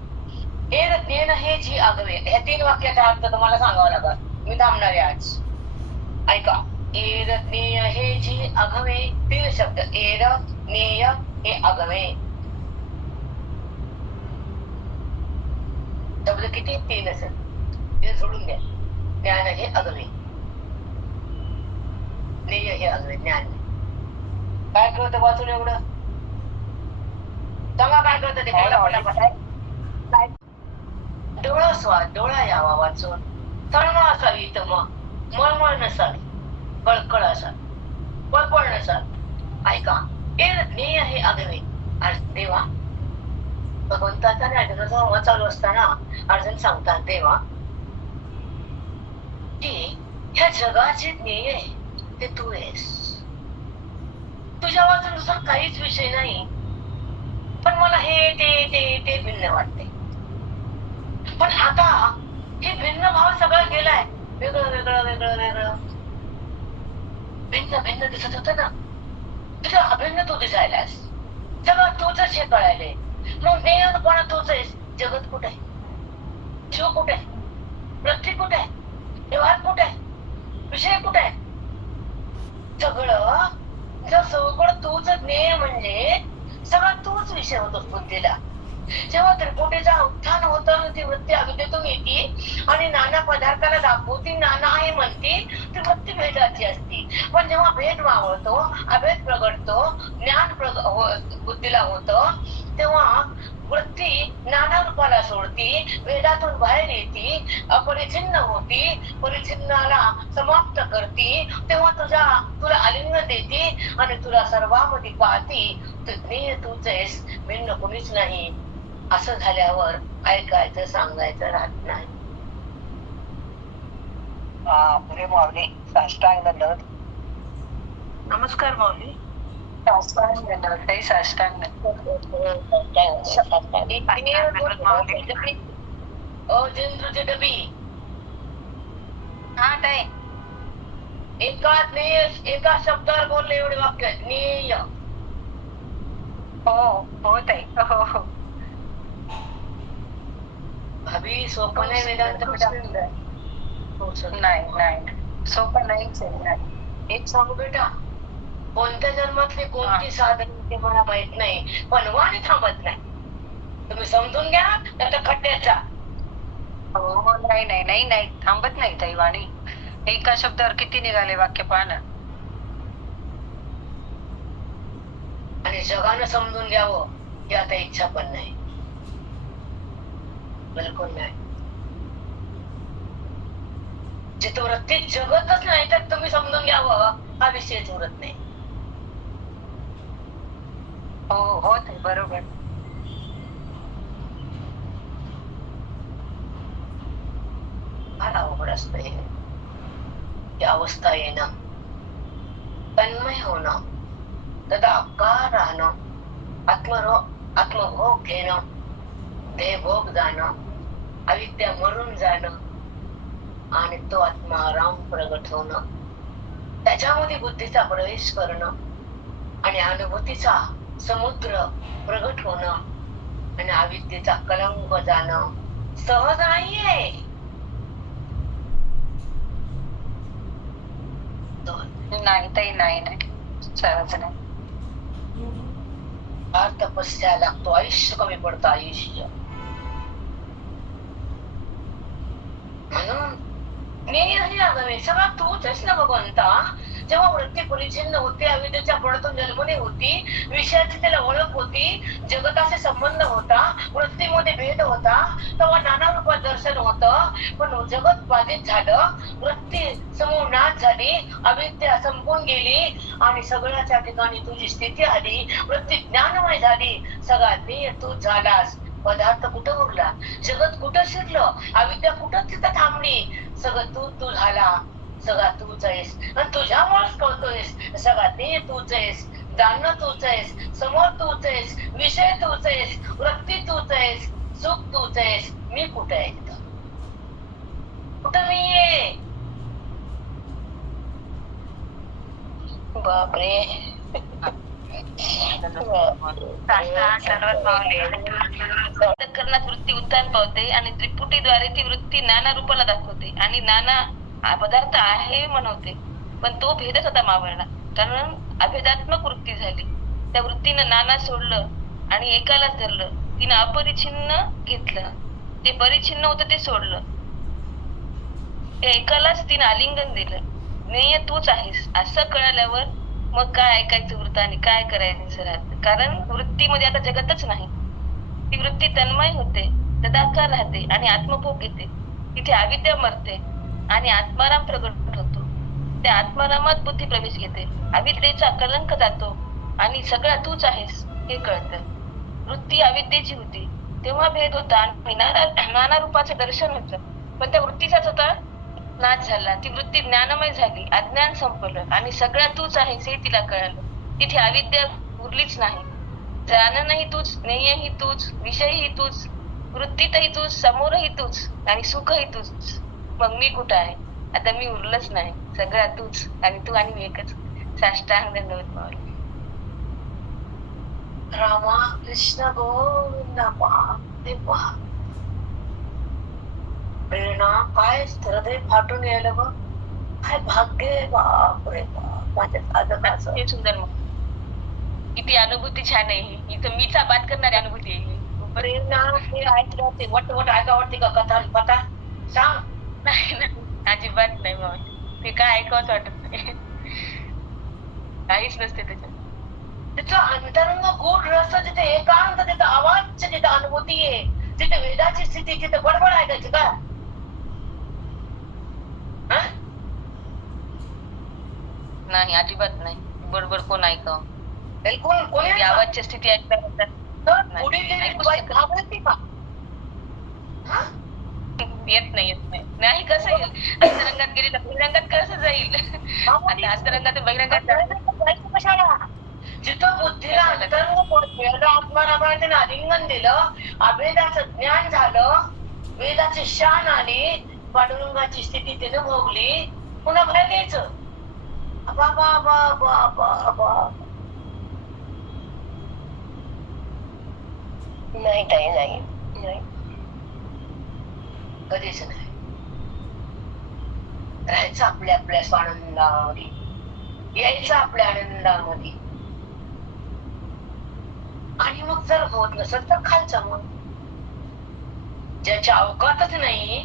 हे ज्ञेय हे जी आगवे, ह्या 3 वाक्याचा अर्थ तुम्हाला सांगावा लागल. मी थांबणार आहे आज, ऐका. एर ज्ञेय हे जी आगवे, 3 शब्द. एर ज्ञेय हे आगवे. शब्द किती? 3 असेल. ते सोडून द्या. ज्ञान हे आगवे, ज्ञेय हे आगवे. ज्ञान काय कळतं वाचून एवढं? सांगा काय कळतं ते? काय डोळा स्वाद, डोळा यावा वाचून. तळमळ असावी तर मग मळमळ नसावी, कळकळ असावी, पळपळ नसावी. ऐका. एर ज्ञेय हे आगवे. देवा, भगवंताचा आणि अर्जुनाचा संवाद चालू असताना अर्जुन सांगतात, देवा की ह्या जगाचे ज्ञेय आहे ते तू आहेस. तुझ्या वाचूनुसार काहीच विषय नाही, पण मला हे ते भिन्न वाटते. पण आता हे भिन्न भाव सगळा गेलाय. वेगळं वेगळं वेगळं वेगळं भिन्न भिन्न दिसत होत ना. तुझं अभिन्न तू दिसायलास, सगळं तूच हे कळायलंय. मग नेहमीपणा तूच आहेस. जगत कुठे आहे? शिव कुठे आहे? प्रत्येक कुठे आहे? व्यवहार कुठे आहे? विषय कुठे आहे? सगळं जर सगळं तूच ज्ञेय म्हणजे सगळं तूच विषय होतो बुद्धीला. जेव्हा त्रिपुटीचा उत्थान होतं, ती वृत्ती अविद्येतून येते आणि नाना पदार्थाला दाखवती, नाना आहे म्हणती, ती वृत्ती भेदाची असती. पण जेव्हा भेद मावळतो, अभेद प्रगटतो, ज्ञान बुद्धीला होतं, तेव्हा वृत्ती नाना रूपाला सोडती, वेदातून बाहेर येते, अपरिच्छिन्न होती, परिच्छिन्नाला समाप्त करती. तेव्हा तुला आलिंगन देते आणि तुला सर्वांमध्ये पाहती. ज्ञेय तूच आहेस, भिन्न कोणीच नाही. असं झाल्यावर ऐकायचं सांगायचं राहत नाही. पुढे माऊली साष्टांग दंडवत. नमस्कार माऊली. साष्टांग दंडवत ताई, साष्टांग जिंद्रची डबी हा ताई. एका शब्दावर बोलले एवढे वाक्य ज्ञेय. हो हो ताई, हो हो. भाभी सोपं नाही वेदांत नाही नाही सोपं नाहीच आहे. एक सांगू बेटा, कोणत्या जन्मातली कोणती साधन ते मला माहित नाही, पण वाणी थांबत नाही. तुम्ही समजून घ्या, त्याचा खड्ड्याचा. हो नाही नाही नाही नाही थांबत नाही ताई वाणी. एका शब्दावर किती निघाले वाक्य पाहणं. आणि जगानं समजून घ्यावं ही आता इच्छा पण नाही, बिलकुल नाही. जिथं वृत्ती जगतच नाही तर तुम्ही समजून घ्यावं हा विषयच उरत नाही. हो हो ताई बरोबर. फार अवघड असतं हे. ती अवस्था येणं, तन्मय होणं, तदाकार राहणं, आत्मभोग घेणं, देहभोग जाणं, अविद्या मरून जाणं आणि तो आत्माराम प्रगट होणं, त्याच्यामध्ये बुद्धीचा प्रवेश करणं आणि अनुभूतीचा समुद्र प्रगट होणं आणि अविद्येचा कलंक जाणं सहज नाहीये. नाही ताई नाही नाही सहज नाही. फार तपस्या लागतो, आयुष्य कमी पडतं आयुष्य. म्हणून मी सगळा तूच आहेस ना भगवंता. जेव्हा वृत्ती परिच्छिन्न होती, अविद्येच्या पडातून जन्मली होती, विषयाची त्याला ओळख होती, जगताचे संबंध होता, वृत्तीमध्ये भेद होता, तेव्हा नाना रूपात दर्शन होतं. पण जगत बाधित झालं, वृत्ती समूळ नाश झाली, अविद्या संपून गेली आणि सगळ्याच्या ठिकाणी तुझी स्थिती आली, वृत्ती ज्ञानमय झाली, सगळा ज्ञेय तूच झालास. पदार्थ कुठं उरला, जगत कुठं शिरलं, अविद्या कुठं तिथं थांबली. सगळं तू झाला, सगळा तूच आहेस आणि तुझ्यामुळेच कळतोयस. सगळा ते तूच आहेस, जाणणं तूच आहेस, समोर तूच आहेस, विषय तूच आहेस, वृत्ती तूच आहेस, सुख तूच आहेस. मी कुठे आहे इथं? कुठं मी आहे? बापरे. करण्यात वृत्ती उत्थान पावते आणि त्रिपुटीद्वारे ती वृत्ती नाना रूपाला दाखवते आणि नाना पदार्थ आहे म्हणवते. पण तो भेदच होता मावळला, कारण अभेदात्मक वृत्ती झाली. त्या वृत्तीनं नाना सोडलं आणि एकालाच धरलं. तिनं अपरिच्छिन्न घेतलं, ते परिच्छिन्न होतं ते सोडलं. त्या एकालाच तिनं आलिंगन दिलं. ज्ञेय तूच आहेस असं कळाल्यावर मग काय ऐकायचं वृत्त आणि काय करायचं राहतं. कारण वृत्तीमध्ये आता जगतच नाही. ती वृत्ती तन्मय होते, तदाकार राहते आणि आत्मभोग घेते. तिथे अविद्या मरते आणि आत्माराम प्रगट होतो. त्या आत्मारामात बुद्धी प्रवेश घेते, अविद्येचा कलंक जातो आणि सगळा तूच आहेस हे कळतं. वृत्ती अविद्येची होती तेव्हा भेद होता आणि नाना रूपाचं दर्शन होतं. पण त्या वृत्तीचाच होता नाश झाला. ती वृत्ती ज्ञानमय झाली, अज्ञान संपलं आणि सगळ्या तूच आहेस हे तिला कळालं. तिथे अविद्या उरलीच नाही. जाणणही तूच, ज्ञेयही तूच, विषयही तूच, वृत्तीतही तूच, समोरही तूच आणि सुखही तूच. मग मी कुठं आहे? आता मी उरलंच नाही, सगळ्या तूच आणि तू आणि मी एकच. साष्टांग दंडवत माऊली. रामा कृष्ण गोविंद बाप रे बाप. प्रेरणा काय हृदय फाटून यायला ग. काय भाग्य आहे बाप रे बाप माझ्या साधकाचं. ते सुंदर मग किती अनुभूती छान आहे ही. इथं मीचा बात करणारी अनुभूती आहे ही. प्रेरणा हे ऐकलं ते वट वट ऐकावरती का कथा पता सांग. नाही नाही अजिबात नाही मावशी. ते काय ऐकावंच वाटत नाही. काहीच नसते त्याच्यात. तिथं अंतरंग गूढ रस जिथे एकांत तिथं आवाज जिथे अनुभूती आहे तिथे वेदाची स्थिती तिथे बडबड ऐकायची का. हं? नाही अजिबात नाही. बरोबर कोण ऐकावं. बिलकुल कोणी ती आवाजची स्थिती ऐकल्यानंतर तर नाही. पुढे गेलेली ऐकूच बाई शकत घाबरते का. हं? येत नाही येत नाही. नाही कसं येईल. अंतरंगात गेली तर बहिरंगात कसं जाईल. आता अंतरंगातून बहिरंगात जायचं कशाला. जिथं बुद्धीला अंतरंग मिळालं आत्मारामाने आलिंगन दिलं अभेदाचं ज्ञान झालं वेदाची शान आली पांडुरंगाची स्थिती तिने भोगली पुन्हा बाहेर यायचं. बाबा बाबा बाबा नाही ताई नाही नाही कधीच नाही. राहायचं आपल्या आपल्या स्वानंदामध्ये यायचं आपल्या आनंदामध्ये. आणि मग जर होत नसेल तर खालचं मग ज्याच्या अवकातच नाही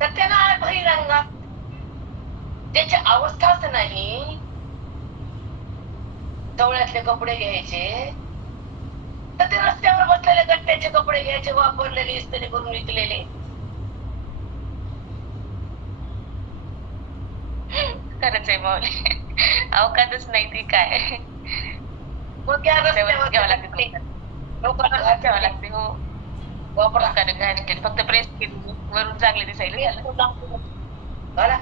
तर त्याला बहिरंगात. त्याची अवस्थाच नाही डोळ्यातले कपडे घ्यायचे तर ते रस्त्यावर बसलेले गट्ट्याचे कपडे घ्यायचे वापरलेले इस्त्री करून विकलेले. खरंच आहे माऊली. अवकातच नाही ती काय. मग त्या रस्त्यावर घ्यावं रस्त्यावर लागते. लोकांना घ्यावं घातलं लागते हो. वापरा लोकांना घाण केली. फक्त प्रेस केली वरून चांगली दिसायला झालं. बघा.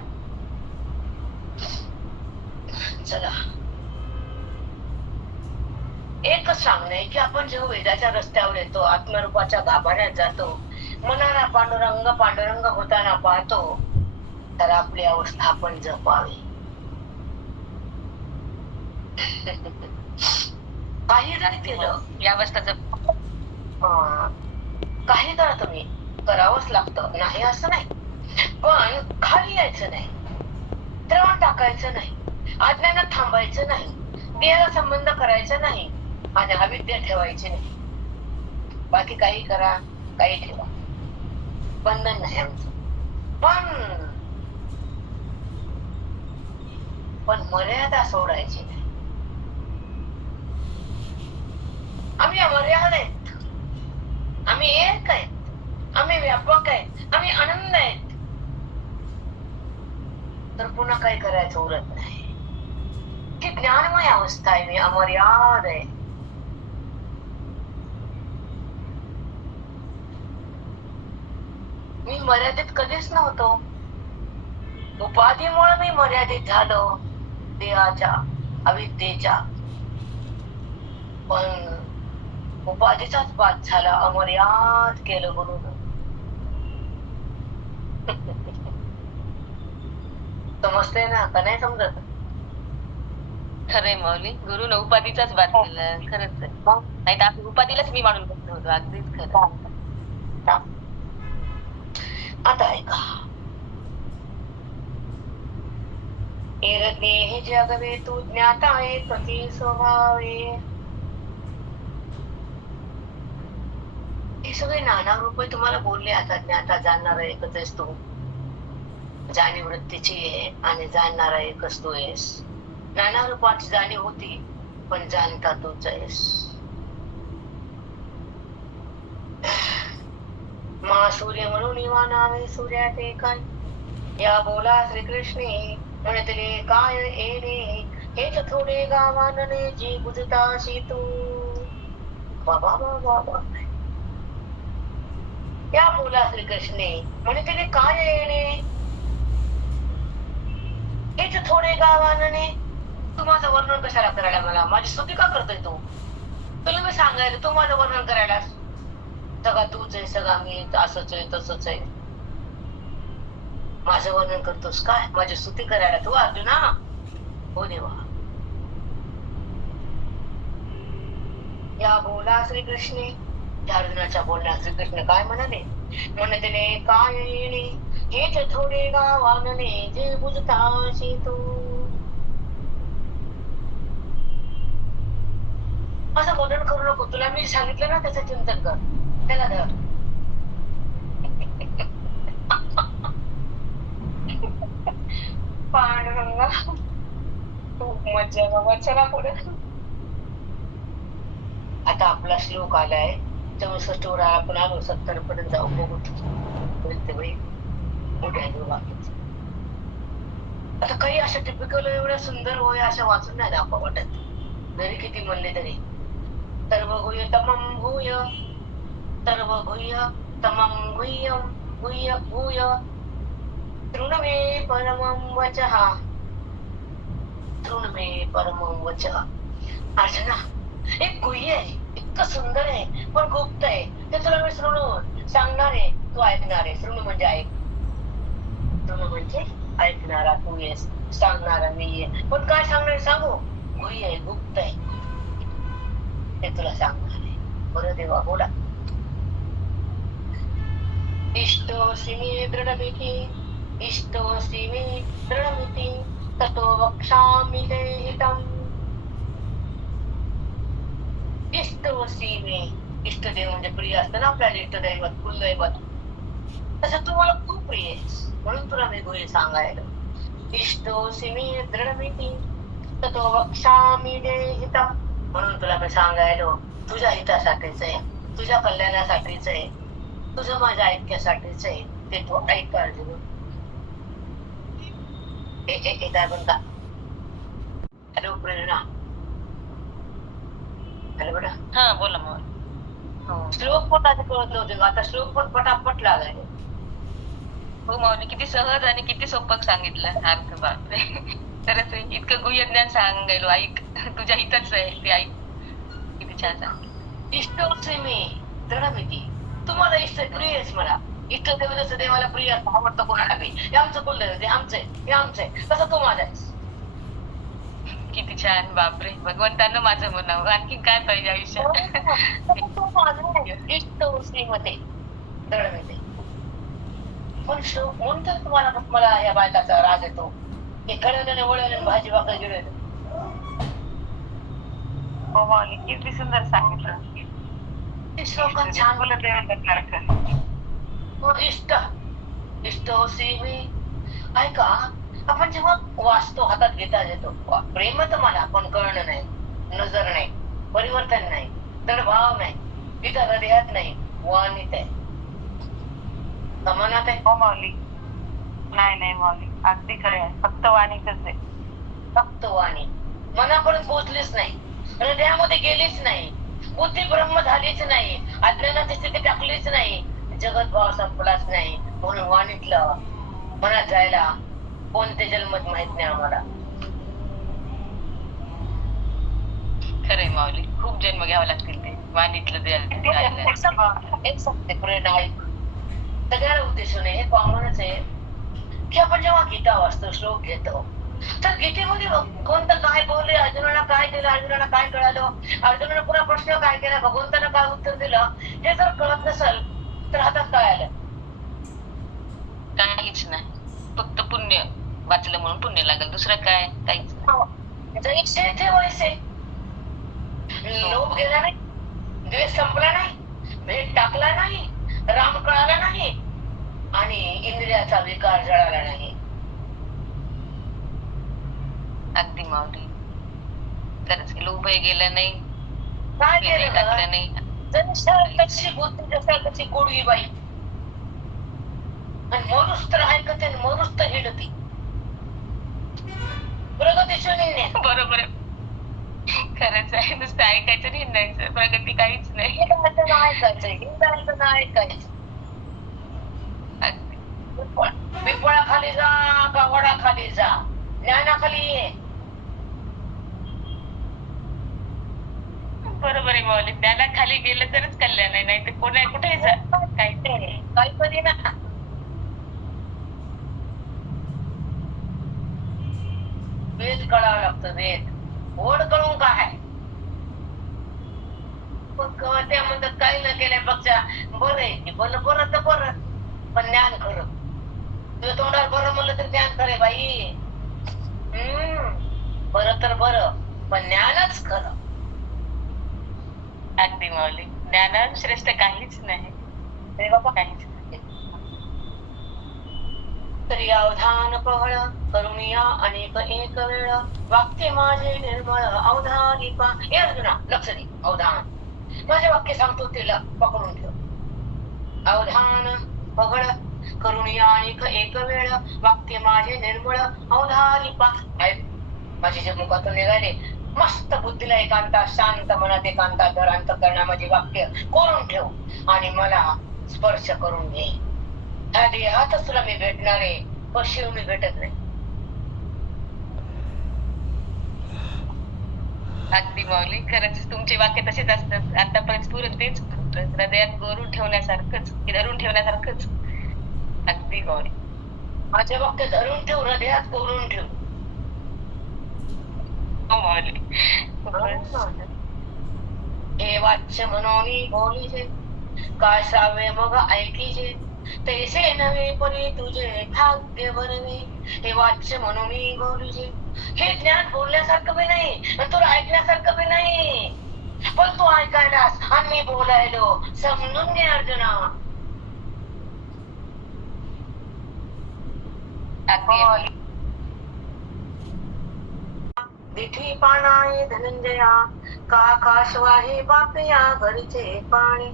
चला एकच सांगणे की आपण जेव्हा वेदाच्या रस्त्यावर येतो आत्मरूपाच्या गाभाऱ्यात जातो मनाला पांडुरंग पांडुरंग होताना पाहतो तर आपली अवस्था आपण जपावी. काही जरी केलं या अवस्था काही करा तुम्ही करावंच लागतं नाही असं नाही. पण खाली यायचं नाही द्रवण टाकायचं नाही अज्ञानात थांबायचं नाही देहाला संबंध करायचा नाही आणि अविद्या ठेवायची नाही. बाकी काही करा काही ठेवा बंधन नाही आमचं. पण मर्यादा सोडायची नाही. आम्ही अमर्याद आहेत. आम्ही एक आहेत. आम्ही व्यापक आहेत. आम्ही आनंद आहेत. तर पुन्हा काही करायचं उरत नाही. ती ज्ञानमय अवस्था आहे. मी अमर्याद आहे. मी मर्यादित कधीच नव्हतो. उपाधीमुळे मी मर्यादित झालो देहाच्या अविद्येच्या. पण उपाधीचाच बाद झाला अमर्याद केलं गुरुनं. समजते ना का नाही समजत. खरंय माऊली. गुरुनं उपाधीचाच बात केला. खरंच आहे. नाही तर आपण उपाधीलाच मी मानून बसलो होतो. अगदीच खरं. आता ऐका. एरते हे जगवे तू ज्ञाता आहे कधी स्वभावे. हे सगळे नाना रूप तुम्हाला बोलले. आता ज्ञाता जाणणारा एकच आहेस तू. जाणीव वृत्तीची आहे आणि जाणणारा एकच तू आहेस. नाना रूपाची जाणीव होती पण जाणता तूच आहेस. मा सूर्य म्हणून इवा नावे सूर्यात एकाय. या बोला श्रीकृष्णे म्हणतले काय येणे हेच थोडे गावानने जी बुजताशी तू. बाबा बाबा बाबा. या बोला श्रीकृष्णे म्हणतले काय येणे हेच थोडे गावानने. तू माझं वर्णन कशाला करायला मला. माझी स्तुती का करतोय तू. तुला मी सांगायचं तू माझं वर्णन करायला. सगळा तूच आहे सगळा मी असंच आहे तसंच आहे. माझं वर्णन करतोस काय. माझी स्तुती करायला तू अर्जुना. हो देवा. या बोला श्रीकृष्णे. त्या अर्जुनाच्या बोलण्यात श्रीकृष्ण काय म्हणाले? म्हणतले काय येणे हेच थोडे गावानने जे बुजताशी तू. असं वर्णन करू नको. तुला मी सांगितलं ना त्याचं चिंतन कर. त्याला धर. पांडुरंगा खूप मज्जा बाबा. चला पुढे. आता आपला श्लोक आलाय 64 वर आपण आलो. 70 पर्यंत जाऊ बघू. आता काही अशा टिपिकल एवढ्या सुंदर होय अशा वाचून नाही दाखवा वाटत. जरी किती म्हणले तरी. सर्व गुह्य तमं भूय सर्व गुह्य तमं गुह्यं गुह्य भूय तृण मे परमं वचः तृण मे परमं वचः. अर्जुना एक गुह्य आहे, इतकं सुंदर आहे पण गुप्त आहे. ते तुला मी शृणू सांगणार आहे, तू ऐकणार आहे. शृणू म्हणजे ऐक. शृणू म्हणजे ऐकणारा तू येस, सांगणारा मी आहे. पण काय सांगणार सांगू? गुह्य आहे, गुप्त आहे, ते तुला सांगणार आहे. बरं देवा बोला. इष्टोऽसि मे दृढमिति इष्टोऽसि मे दृढमिति ततो वक्ष्यामि ते हितम्. इष्टोऽसि मे. इष्टदेव म्हणजे प्रिय असतं ना आपल्याला. इष्टदैवत कुलदैवत. तसं तू मला खूप प्रिय आहेस म्हणून तुला मी गुह्य सांगायला. इष्टोऽसि मे दृढमिति ततो वक्ष्यामि ते हितम्. म्हणून तुला मी सांगायलो तुझ्या हितासाठीच आहे, तुझ्या कल्याणासाठीच आहे, तुझं माझ्या ऐक्यासाठीच आहे. ते तू ऐक अर्जुन. का हॅलो प्रेरणा. हॅलो बेटा. हा बोला मग. श्लोक पण आधी कळत नव्हते, आता श्लोक पण पटापट लागायले. हो माऊली, किती सहज आणि किती सोपं सांगितलं अर्थ. बापरे, खरंच आहे. इतकं गुह्य ज्ञान सांगायलो. ऐक, तुझ्या हितच आहे ते. ऐक, किती छान सांगितलं. इष्टोऽसि मे दृढमिति. तुम्हाला इष्ट प्रिय आहेस मला. इष्ट देव जसं देवाला प्रिय असतं, आवडतं कोणाला बी. हे आमचं कुलदैवत, हे आमचं आहे, हे आमचं आहे, तसं तू माझा आहेस. किती छान. बापरे, भगवंतानं माझं म्हणावं. आणखी काय पाहिजे आयुष्यात. इष्टोऽसि मध्ये दृढमिति. पण श्लोक म्हणून तुम्हाला मला या बायकाचा राग येतो. हे कळलं वळलं भाजी भाकर गिळलं. हो माऊली, किती सुंदर सांगितलं. ते श्लोक छान बोलत. इष्ट इष्टोऽसि मे. ऐका, आपण जेव्हा वाचतो, हातात घेता येतो, प्रेम तर मला पण कळणं नाही, नजर नाही, परिवर्तन नाही, तडभाव नाही, तिथं हृदयात नाही, वाणीत आहे, मनात आहे. हो माऊली. नाही नाही माऊली, अगदी खरं आहे. फक्त वाणीच आहे. फक्त वाणी. मनापर्यंत पोहोचलीच नाही, हृदयामध्ये गेलीच नाही, बुद्धी ब्रह्म झालीच नाही, अज्ञानाची स्थिती टाकलीच नाही, जगत भाव संपलाच नाही. म्हणून वाणीतलं मनात जायला कोणते जन्मत माहित नाही आम्हाला. खरंय माऊली, खूप जन्म घ्यावे लागतील ते वाणीतलं ते. एक सांगते प्रेरणा, ऐक. सगळ्याला उद्देशून हे कॉमनच आहे की आपण जेव्हा गीता वाचतो, श्लोक घेतो, तर गीतेमध्ये कोणतं काय बोलले, अर्जुनाला काय केलं, अर्जुनाला काय कळालं, अर्जुनाने पुन्हा प्रश्न काय केला, भगवंतानं काय उत्तर दिलं, हे जर कळत नसेल तर हातात काय आलं? काहीच नाही. फक्त पुण्य वाचलं म्हणून पुण्य लागेल, दुसरं काय? काहीच नाही. जैसे थे वैसे. लोभ गेला नाही, द्वेष संपला नाही, भेद टाकला नाही, राम कळाला नाही आणि इंद्रियाचा विकार जळाला नाही. अगदी माऊली, खरंच लोभही गेलं नाही, काय भेदही केलं टाकलं नाही. तशी बुद्धी जसा तशी गोडवी बाई. आणि मनुष्य तर ऐकते, मनुष्य हिडती. प्रगती शून्य. बरोबर आहे. खरंच आहे. नुसतं ऐकायचं नाही, हिंडायचं, प्रगती काहीच नाही. ऐकायचं ऐकायचं. पिपळाखाली जा का वडाखाली जा, ज्ञानाखाली ये. बरोबर आहे माऊली, त्याला खाली गेलं तरच कल्याण आहे, नाही तर कोणा कुठे जा काहीतरी ना. वेद कळावं लागतं, वेद. ओढ कळून काय त्या म्हणतात काही न केल्यापेक्षा बरं आहे. बरं तर बरं, पण ज्ञान खरं. तुझ्या तोंडावर बरं म्हणलं तर ज्ञान खरे बाई. बरं तर बरं, पण ज्ञानच खरं. अगदी माऊली, ज्ञानाहून श्रेष्ठ काहीच नाही. रे बाबा, काहीच. तरी अवधान पहळ करुणिया अनेक एक वेळ वाक्य माझे निर्मळ अवधानी पा. हे अर्जुना लक्ष दे. अवधान माझे वाक्य सांगतो तिला पकडून ठेव. अवधान पहळ करुणिया अनेक एक वेळ वाक्य माझे निर्मळ अवधानी पा. माझे जे मुखातून निघाले मस्त बुद्धीला एकांता, शांत मनात एकांता, धर अंतःकरणामध्ये वाक्य कोरून ठेव आणि मला स्पर्श करून घे. ह्या देहातच तुला मी भेटणार आहे, पशिव मी भेटत नाही. अगदी माऊली, खरंच तुमचे वाक्य तसेच असतात. आतापर्यंत पुरं तेच होतं. हृदयात कोरून ठेवण्यासारखंच, धरून ठेवण्यासारखंच. अगदी माऊली. माझे वाक्य धरून ठेव, हृदयात कोरून ठेव. हो माऊली. हे वाच्य म्हणून बोलीजे, काय सावे मग ऐकीजे, तैसे नव्हे परी तुझे भाग्य बनवे. हे वाच्य म्हणून बोलीजे, हे ज्ञान बोलण्यासारखं बी नाही आणि तुला ऐकण्यासारखं बी नाही, पण तू ऐकायलास आणि मी बोलायलो. समजून घे अर्जुना. दिठी पानाये धनंजया, का काशवाहे बापया घरीचे पाणी.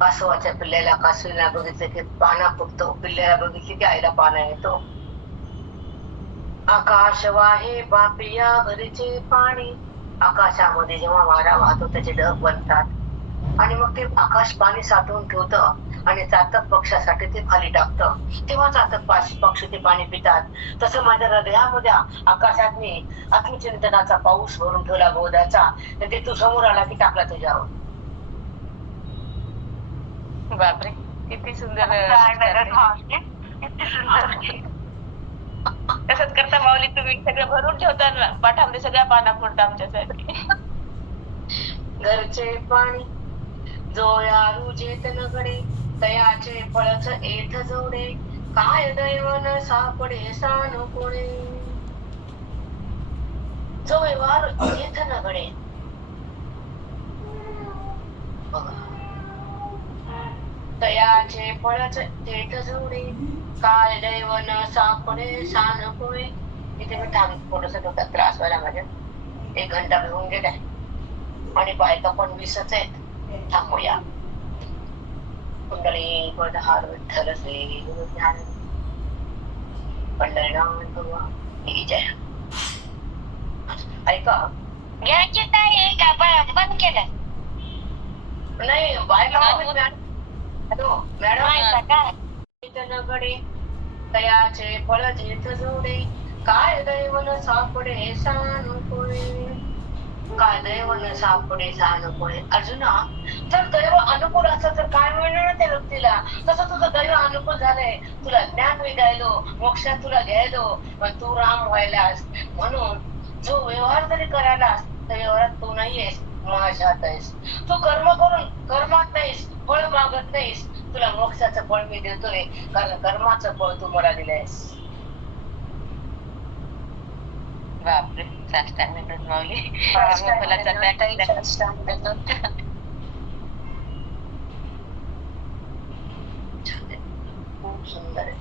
कासवाच्या पिल्ल्याला कासवीला बघितलं की पाना फुटतो, पिल्ल्याला बघितली की आईला पाना येतो. आकाश वाहे बापिया घरीचे पाणी. आकाशामध्ये जेव्हा वारा वाहतो त्याचे ढग बनतात आणि मग ते आकाश पाणी साठवून ठेवतं आणि चातक पक्षासाठी ते खाली टाकतं, तेव्हा चातक पक्षी ते पाणी पितात. तसं माझ्या हृदयामध्ये आकाशात मी आत्मचिंतनाचा पाऊस भरून ठेवला बोधाचा, ते तू समोर आला की टाकला तुझ्यावर. बापरे, किती सुंदर. तसंच करता माऊली तुम्ही, सगळं भरून ठेवता ना पाठामध्ये, सगळ्या पाना पडतं आमच्यासाठी. घरचे पाणी जोया रुजेत नगडे, तयाचे फळच येथ जोडे, काय दैवन सापडे सानुपुणे. जो व्यवहार येथ नगडे, तयाचे फळच येथ जोडे, काय दैवन सापडे सानुपुणे. इथे मी थांब, थोडस डोक्यात त्रास व्हायला माझ्या, 1 घंटा घेऊन गेलाय आणि बायका पण 20च आहेत. थांबूया. कुंडली पदहार विठ्ठल श्री ज्ञान पंढरीनाथ भगवान जय. ऐका, घ्यायची नाही का बंद केलं? नाही बायका. हॅलो मॅडम, नगडे तयाचे फळ जेथ जोडे, काय दैवन सापडे सानुपुळे. काय दैवन सापडे सानुपुळे. अर्जुना, जर दैव अनुकूल असं तर काय मिळणार त्या व्यक्तीला? तसं तुझं दैव अनुकूल झालंय, तुला ज्ञान विकायलो, मोक्षात तुला घ्यायलो, पण तू राम व्हायलास. म्हणून जो व्यवहार जरी करायलास तर व्यवहारात तू नाहीयेस, माझ्यात आहेस. तू कर्म करून कर्मात नाहीस, फळ मागत नाहीस. तुला मोक्षाचं फळ मी देतोय, कारण कर्माचं फळ तू मला दिलंयस. बापरे, साष्टांग दंडवत माऊली. खूप सुंदर आहे.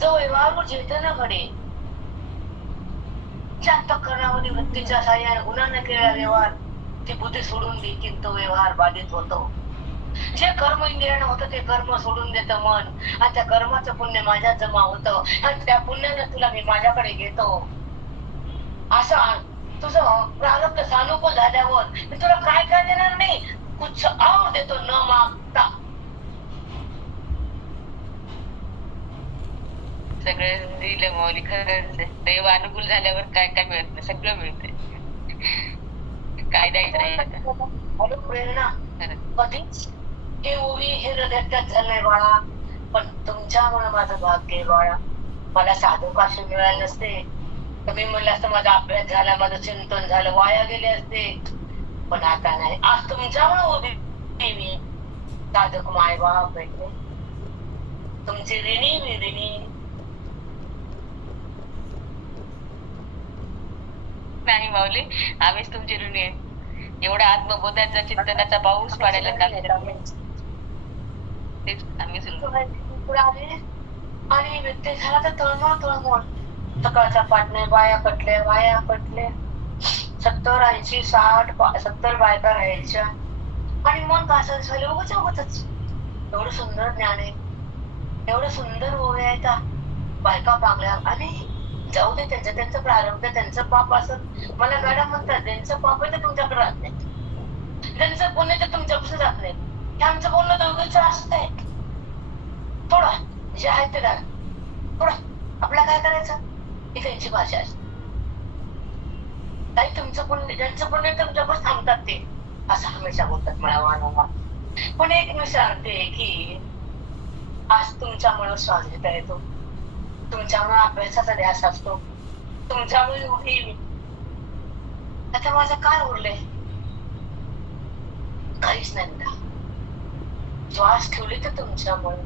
तो व्यवहार जेथे न घडे, अंतःकरणामध्ये वृत्तीच्या साह्याने गुणाने केलेला व्यवहार ती बुद्धी सोडून देते, तो व्यवहार बाधित होतो. जे कर्म इंद्रियानं होतं ते कर्म सोडून देतं मन, आणि त्या कर्माचं पुण्य माझ्यात जमा होतं आणि त्या पुण्यानं तुला मी माझ्याकडे घेतो. असं तुझं प्रारब्ध सानुकूल झाल्यावर मी तुला काय काय देणार नाही, कुछ और देतो न मागता. सगळं दिलं माऊली, खरंच देव अनुकूल झाल्यावर काय काय मिळत नाही, सगळं मिळतंय. काय द्यायचं नाही. प्रेरणा कधीच हे ओवी हे हृदयात झालंय बाळा, पण तुमच्यामुळे माझं भाग्य आहे बाळा. मला साधुकाशी मिळाले नसते तर मी म्हणलं असतं माझा अभ्यास झाला, माझं चिंतन झालं, वाया गेले असते. पण आता नाही. आज तुमच्यामुळे उभी मी साधक मायबाप भेटले. तुमची ऋणी मी ऋणी. नाही माऊली, आम्हीच तुमची ऋणी आहे. एवढा आत्मबोधाचा चिंतनाचा पाऊस पाडायला लागला. तेच आम्हीच ऋणी. पुढे आले आणि व्यक्ती झाला तर तळमळ. सकाळचा पाटणे बाया कटले 70, 80, 60, 70 बायका राहायच्या आणि मन कासर झाले उगच. एवढं सुंदर ज्ञान आहे, एवढं सुंदर ओवे आहेत. बायका पांगल्या आणि जाऊ दे, त्यांचं प्रारब्ध, त्यांचं पाप असत. मला मॅडम म्हणतात त्यांचं पाप आहे तर तुमच्याकडे राहत नाही, त्यांचं पुण्य तर तुमच्यापासून जात नाही. हे आमचं बोलणं दोघांचं असतंय. थोडं जे आहे ते दादा, थोडं आपल्याला काय करायचं, ही त्यांची भाषा असते. काही तुमचं पुण्य, ज्यांचं पुण्य तुमच्यापासून थांबतात ते असं हमेशा बोलतात मला. पण एक मी सांगते की आज तुमच्यामुळे श्वास घेता येतो, तुमच्यामुळे अभ्यासाचा ध्यास असतो, तुमच्यामुळे उभी मी. आता माझं काय उरलंय? काहीच नाही बेटा. श्वास ठेवले तर तुमच्यामुळे,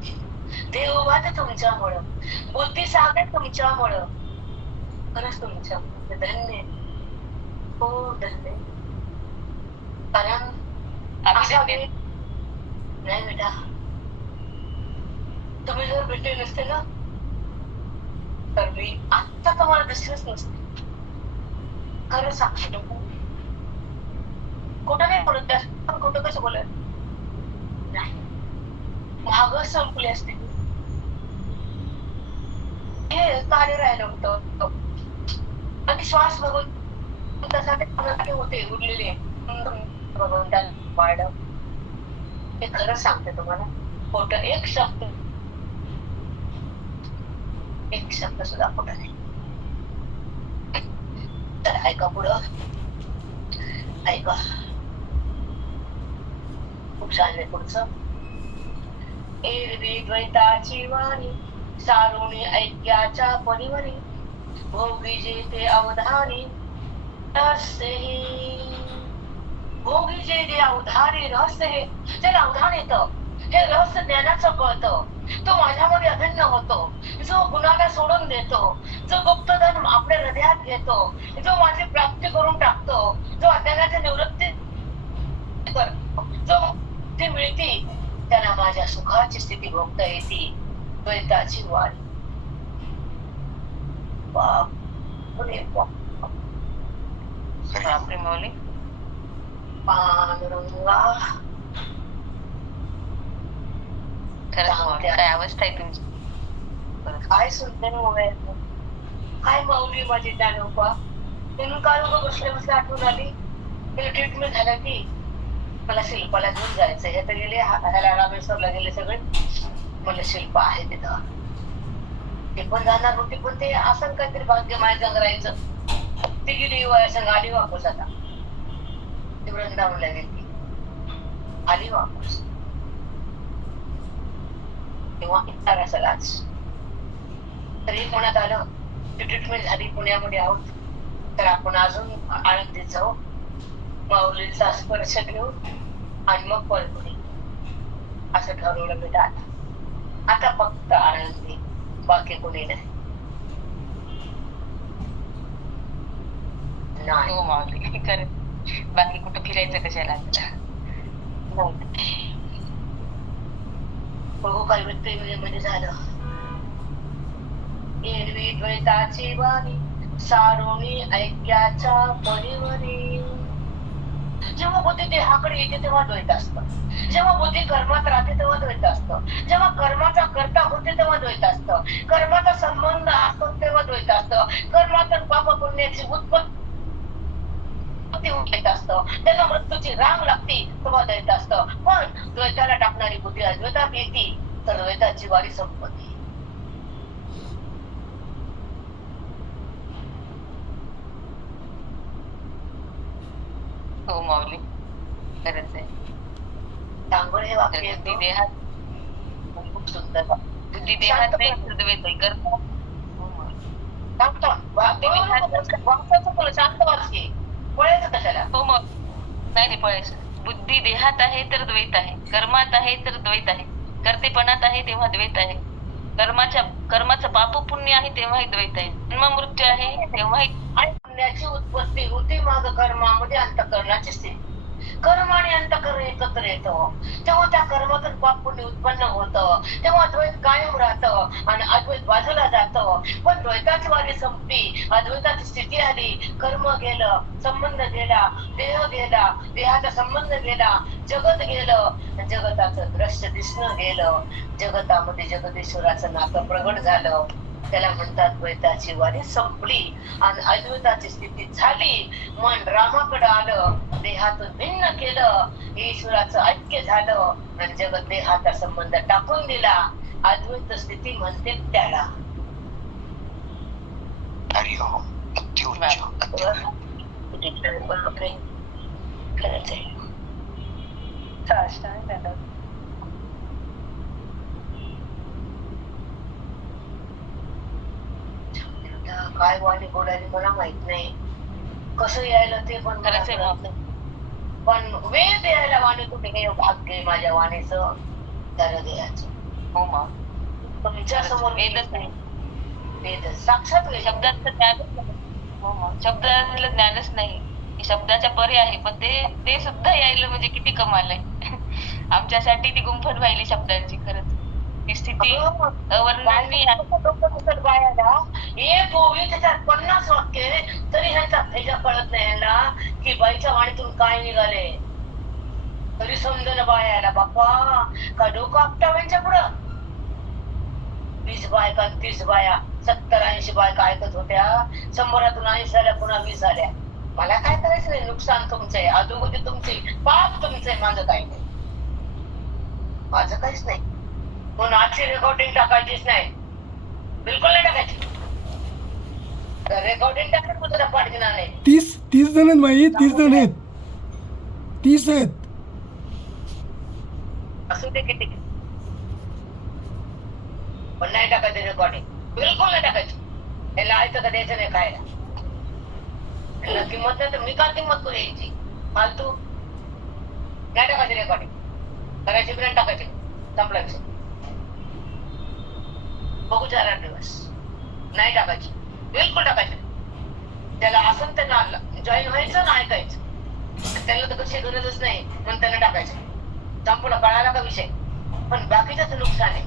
देह उभा तर तुमच्यामुळं, बुद्धी सागर तुमच्यामुळं, खरंच तुमच्यामुळे. धन्य, हो धन्य. कारण नाही बेटा, तुम्ही जर भेटले नसते ना तर मी आत्ता तुम्हाला दिसलंच नसते. खरं सांगतो, कुठं नाही बोलत त्या, पण कुठं कसं बोलत नाही, माग संपले असते. हे कार्य राहिलं होतं आणि श्वास बघून त्यासाठी होते उरलेले भगवंताला वाढव. हे खरं सांगते तुम्हाला, खोटं एक शब्द सुद्धा खोटा नाही. तर ऐका पुढं, ऐका खूप छान आहे पुढचं. एरवी द्वैताची वाणी सारुणी ऐक्याच्या परिवरी, भोगी जे ते अवधानी रहस्य, भोगी जे अवधानी रहस्य, हे ज्याला अवधान येतं, हे रहस्य ज्ञानाचं कळतं, तो माझ्यामध्ये अभिन्न होतो, जो गुणाला सोडून देतो, जो गुप्तधन आपल्या हृदयात घेतो, जो माझी प्राप्ती करून टाकतो, जो अज्ञानाची निवृत्ती करतो, जो ती मिळती, त्याला माझ्या सुखाची स्थिती भोगता येते. द्वैताची वाणी. बापरे माऊली, पांडुरंगा, खरंच माऊली, काय अवस्था आहे तुमची. काय सुंदर मोबाईल, काय माऊली माझी ज्ञानोबा. म्हणून काल बसले आठवण आली. ट्रीटमेंट झाला की मला शिल्पाला घेऊन जायचं. हे तर गेले ह्याला रामेश्वरला गेले सगळे. मला शिल्प आहे तिथं, ते पण जाणार होती, पण ते असं काहीतरी भाग्य माझ्या संग राहायचं. ती गेली संग, आली वापस. आता ती वृंदावनला गेली, आली वापस. तेव्हा इतर असेल आज. तरी पुण्यात आलं, ती ट्रीटमेंट झाली, पुण्यामध्ये आहोत, तर आपण अजून आनंदीत जाऊ, माऊलीचा स्पर्श घेऊ आणि मग परपुरी असं ठरवलं बेटा. आता फक्त आनंदी, बाकी कोणी नाही. हो माऊली, खरं. बाकी कुठं फिरायचं कशाला. बघू काय मध्ये झालं. एरवी द्वैताची वाणी सारुणी ऐक्याच्या परिवरी, जेव्हा बुद्धी देहाकडे येते तेव्हा द्वैत असतं, जेव्हा बुद्धी कर्मात राहते तेव्हा द्वैत असतं, जेव्हा कर्माचा कर्ता होते तेव्हा द्वैत असतं, कर्माचा संबंध असतो तेव्हा द्वैत असतं, कर्मात पाप पुण्याची उत्पत्ती होत असतं, त्याला मृत्यूची रांग लागते तेव्हा द्वैत असतं. पण द्वैताला टाकणारी बुद्धी अद्वैतात येते तर द्वैताची वारी संपत्ती. हो माऊली, खरंच आहे. चांगलं हे वाक्य बुद्धी देहात, खूप सुंदर. बुद्धी देहात नाही, हृदय करतो. शांत वाक्याचं शांत वाक्य, बोलायचं कशाला. हो मग नाही पळायचं. बुद्धी देहात आहे तर द्वैत आहे, कर्मात आहे तर द्वैत आहे, कर्तेपणात आहे तेव्हा द्वैत आहे, कर्माचं पाप पुण्य आहे तेव्हाही द्वैत आहे, जन्म मृत्यू आहे तेव्हाही. आणि पुण्याची उत्पत्ती होती माग कर्मामध्ये अंतःकरणाची स्थिती. कर्म आणि अंतःकरण एकत्र येतं, तेव्हा त्या कर्मातून पाप पुण्य उत्पन्न होतं, तेव्हा द्वैत कायम राहतं आणि अद्वैत बाजूला जातं. पण द्वैताची वारी संपली, अद्वैताची स्थिती आली, कर्म गेलं, संबंध गेला, देह गेला, देहाचा संबंध गेला, जगत गेलं, जगताचं दृश्य दिसणं गेलं, जगतामध्ये जगदीश्वराचं नातं प्रगट झालं. त्याला म्हणतात द्वैताची वारी संपली आणि अद्वैताची स्थिती झाली. मन रामाकडे आलं, देहातून भिन्न केलं, ईश्वराचं ऐक्य झालं आणि जगत देहाचा संबंध टाकून दिला. अद्वैत स्थिती म्हणते त्याला. बापरे, खरंच आहे. साष्टांग दंडवत. काय वाणी बोलायली मला माहित नाही, कसं यायला ते पण मला खरंच आहे कळत नाही. पण वेळ द्यायला वाणी कुठे हे भाग्य आहे माझ्या वाणीचं, तर द्यायचं. हो मग तुमच्या समोर वेदच नाही, वेद साक्षात वेद. शब्दाचं ज्ञानच नाही. हो मग शब्दातलं ज्ञानच नाही, हे शब्दाच्या परे आहे, पण ते सुद्धा यायला म्हणजे किती कमाल आहे. आमच्यासाठी ती गुंफण व्हायली शब्दांची. खरंच ती स्थिती अवर्णनीय आहे. बायाला एक ओवी त्याच्यात 50 वाक्य तरी ह्यांचा भेजा कळत नाही ह्यांना की बाईच्या वाणीतून काय निघाले. तरी समजणं बायाला बाप्पा का डोकं आपटावं यांच्या पुढं. 20 बायका 30 बाया 70-80 बायका ऐकत होत्या, 100तून 80 आल्या, पुन्हा 20 आल्या. मला काय करायचं नाही, नुकसान तुमचं आहे, अधोगती तुमची, पाप तुमचं आहे, माझं काही नाही, माझं काहीच नाही. म्हणून आजची रेकॉर्डिंग टाकायचीच नाही, बिलकुल नाही टाकायची. रेकॉर्डिंग टाकत तुझा पाठ घेणार नाही. 30 जण आहेत बाई, 30 जण आहेत, 30 आहेत. असू दे किती, पण नाही टाकायचं रेकॉर्डिंग, बिलकुल नाही टाकायचं. याला आयचं का द्यायचं नाही खायला. याला किंमत नाही तर मी का किंमत करू यायची फालतू. नाही टाकायची रेकॉर्डिंग, करायची बी नाही टाकायची, संपला विषय. बघू 4-8 दिवस नाही टाकायची, बिलकुल टाकायची. त्याला असं त्यांना जॉईन व्हायचं ना ऐकायचं, त्याला तर कशी गरजच नाही म्हणून त्यांना टाकायचं. संपूर्ण कळाला का विषय. पण बाकीच नुकसान आहे,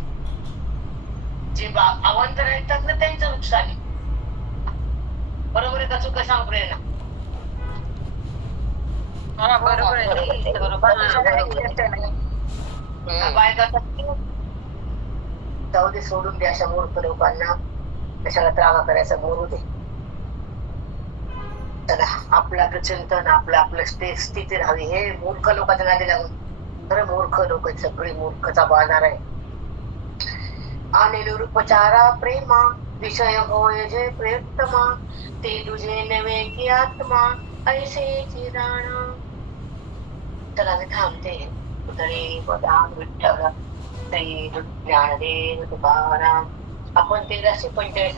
जे अवांतर ऐकतात ना त्यांचं नुकसान आहे. बरोबर आहे का चुका सांग प्रेरणा. हा बरोबर आहे. बायका जाऊ दे, सोडून दे अशा मूर्ख लोकांना, कशाला त्रागा करायचा, बोलू दे. चला आपलं आपलं चिंतन, आपलं स्थिती राहावी. हे मूर्ख लोकांच्या नादी लागून, खरं मूर्ख लोक सगळी मूर्खचा बाजार आहे. आणि निरुपचारा प्रेमा विषय होय जे प्रियतमा, ते तुझे नव्हे की आत्मा ऐसे चिराणा. चला मी थांबते. पुतळे पदान विठ्ठल श्री ज्ञानदेव तुकाराम. आपण 1345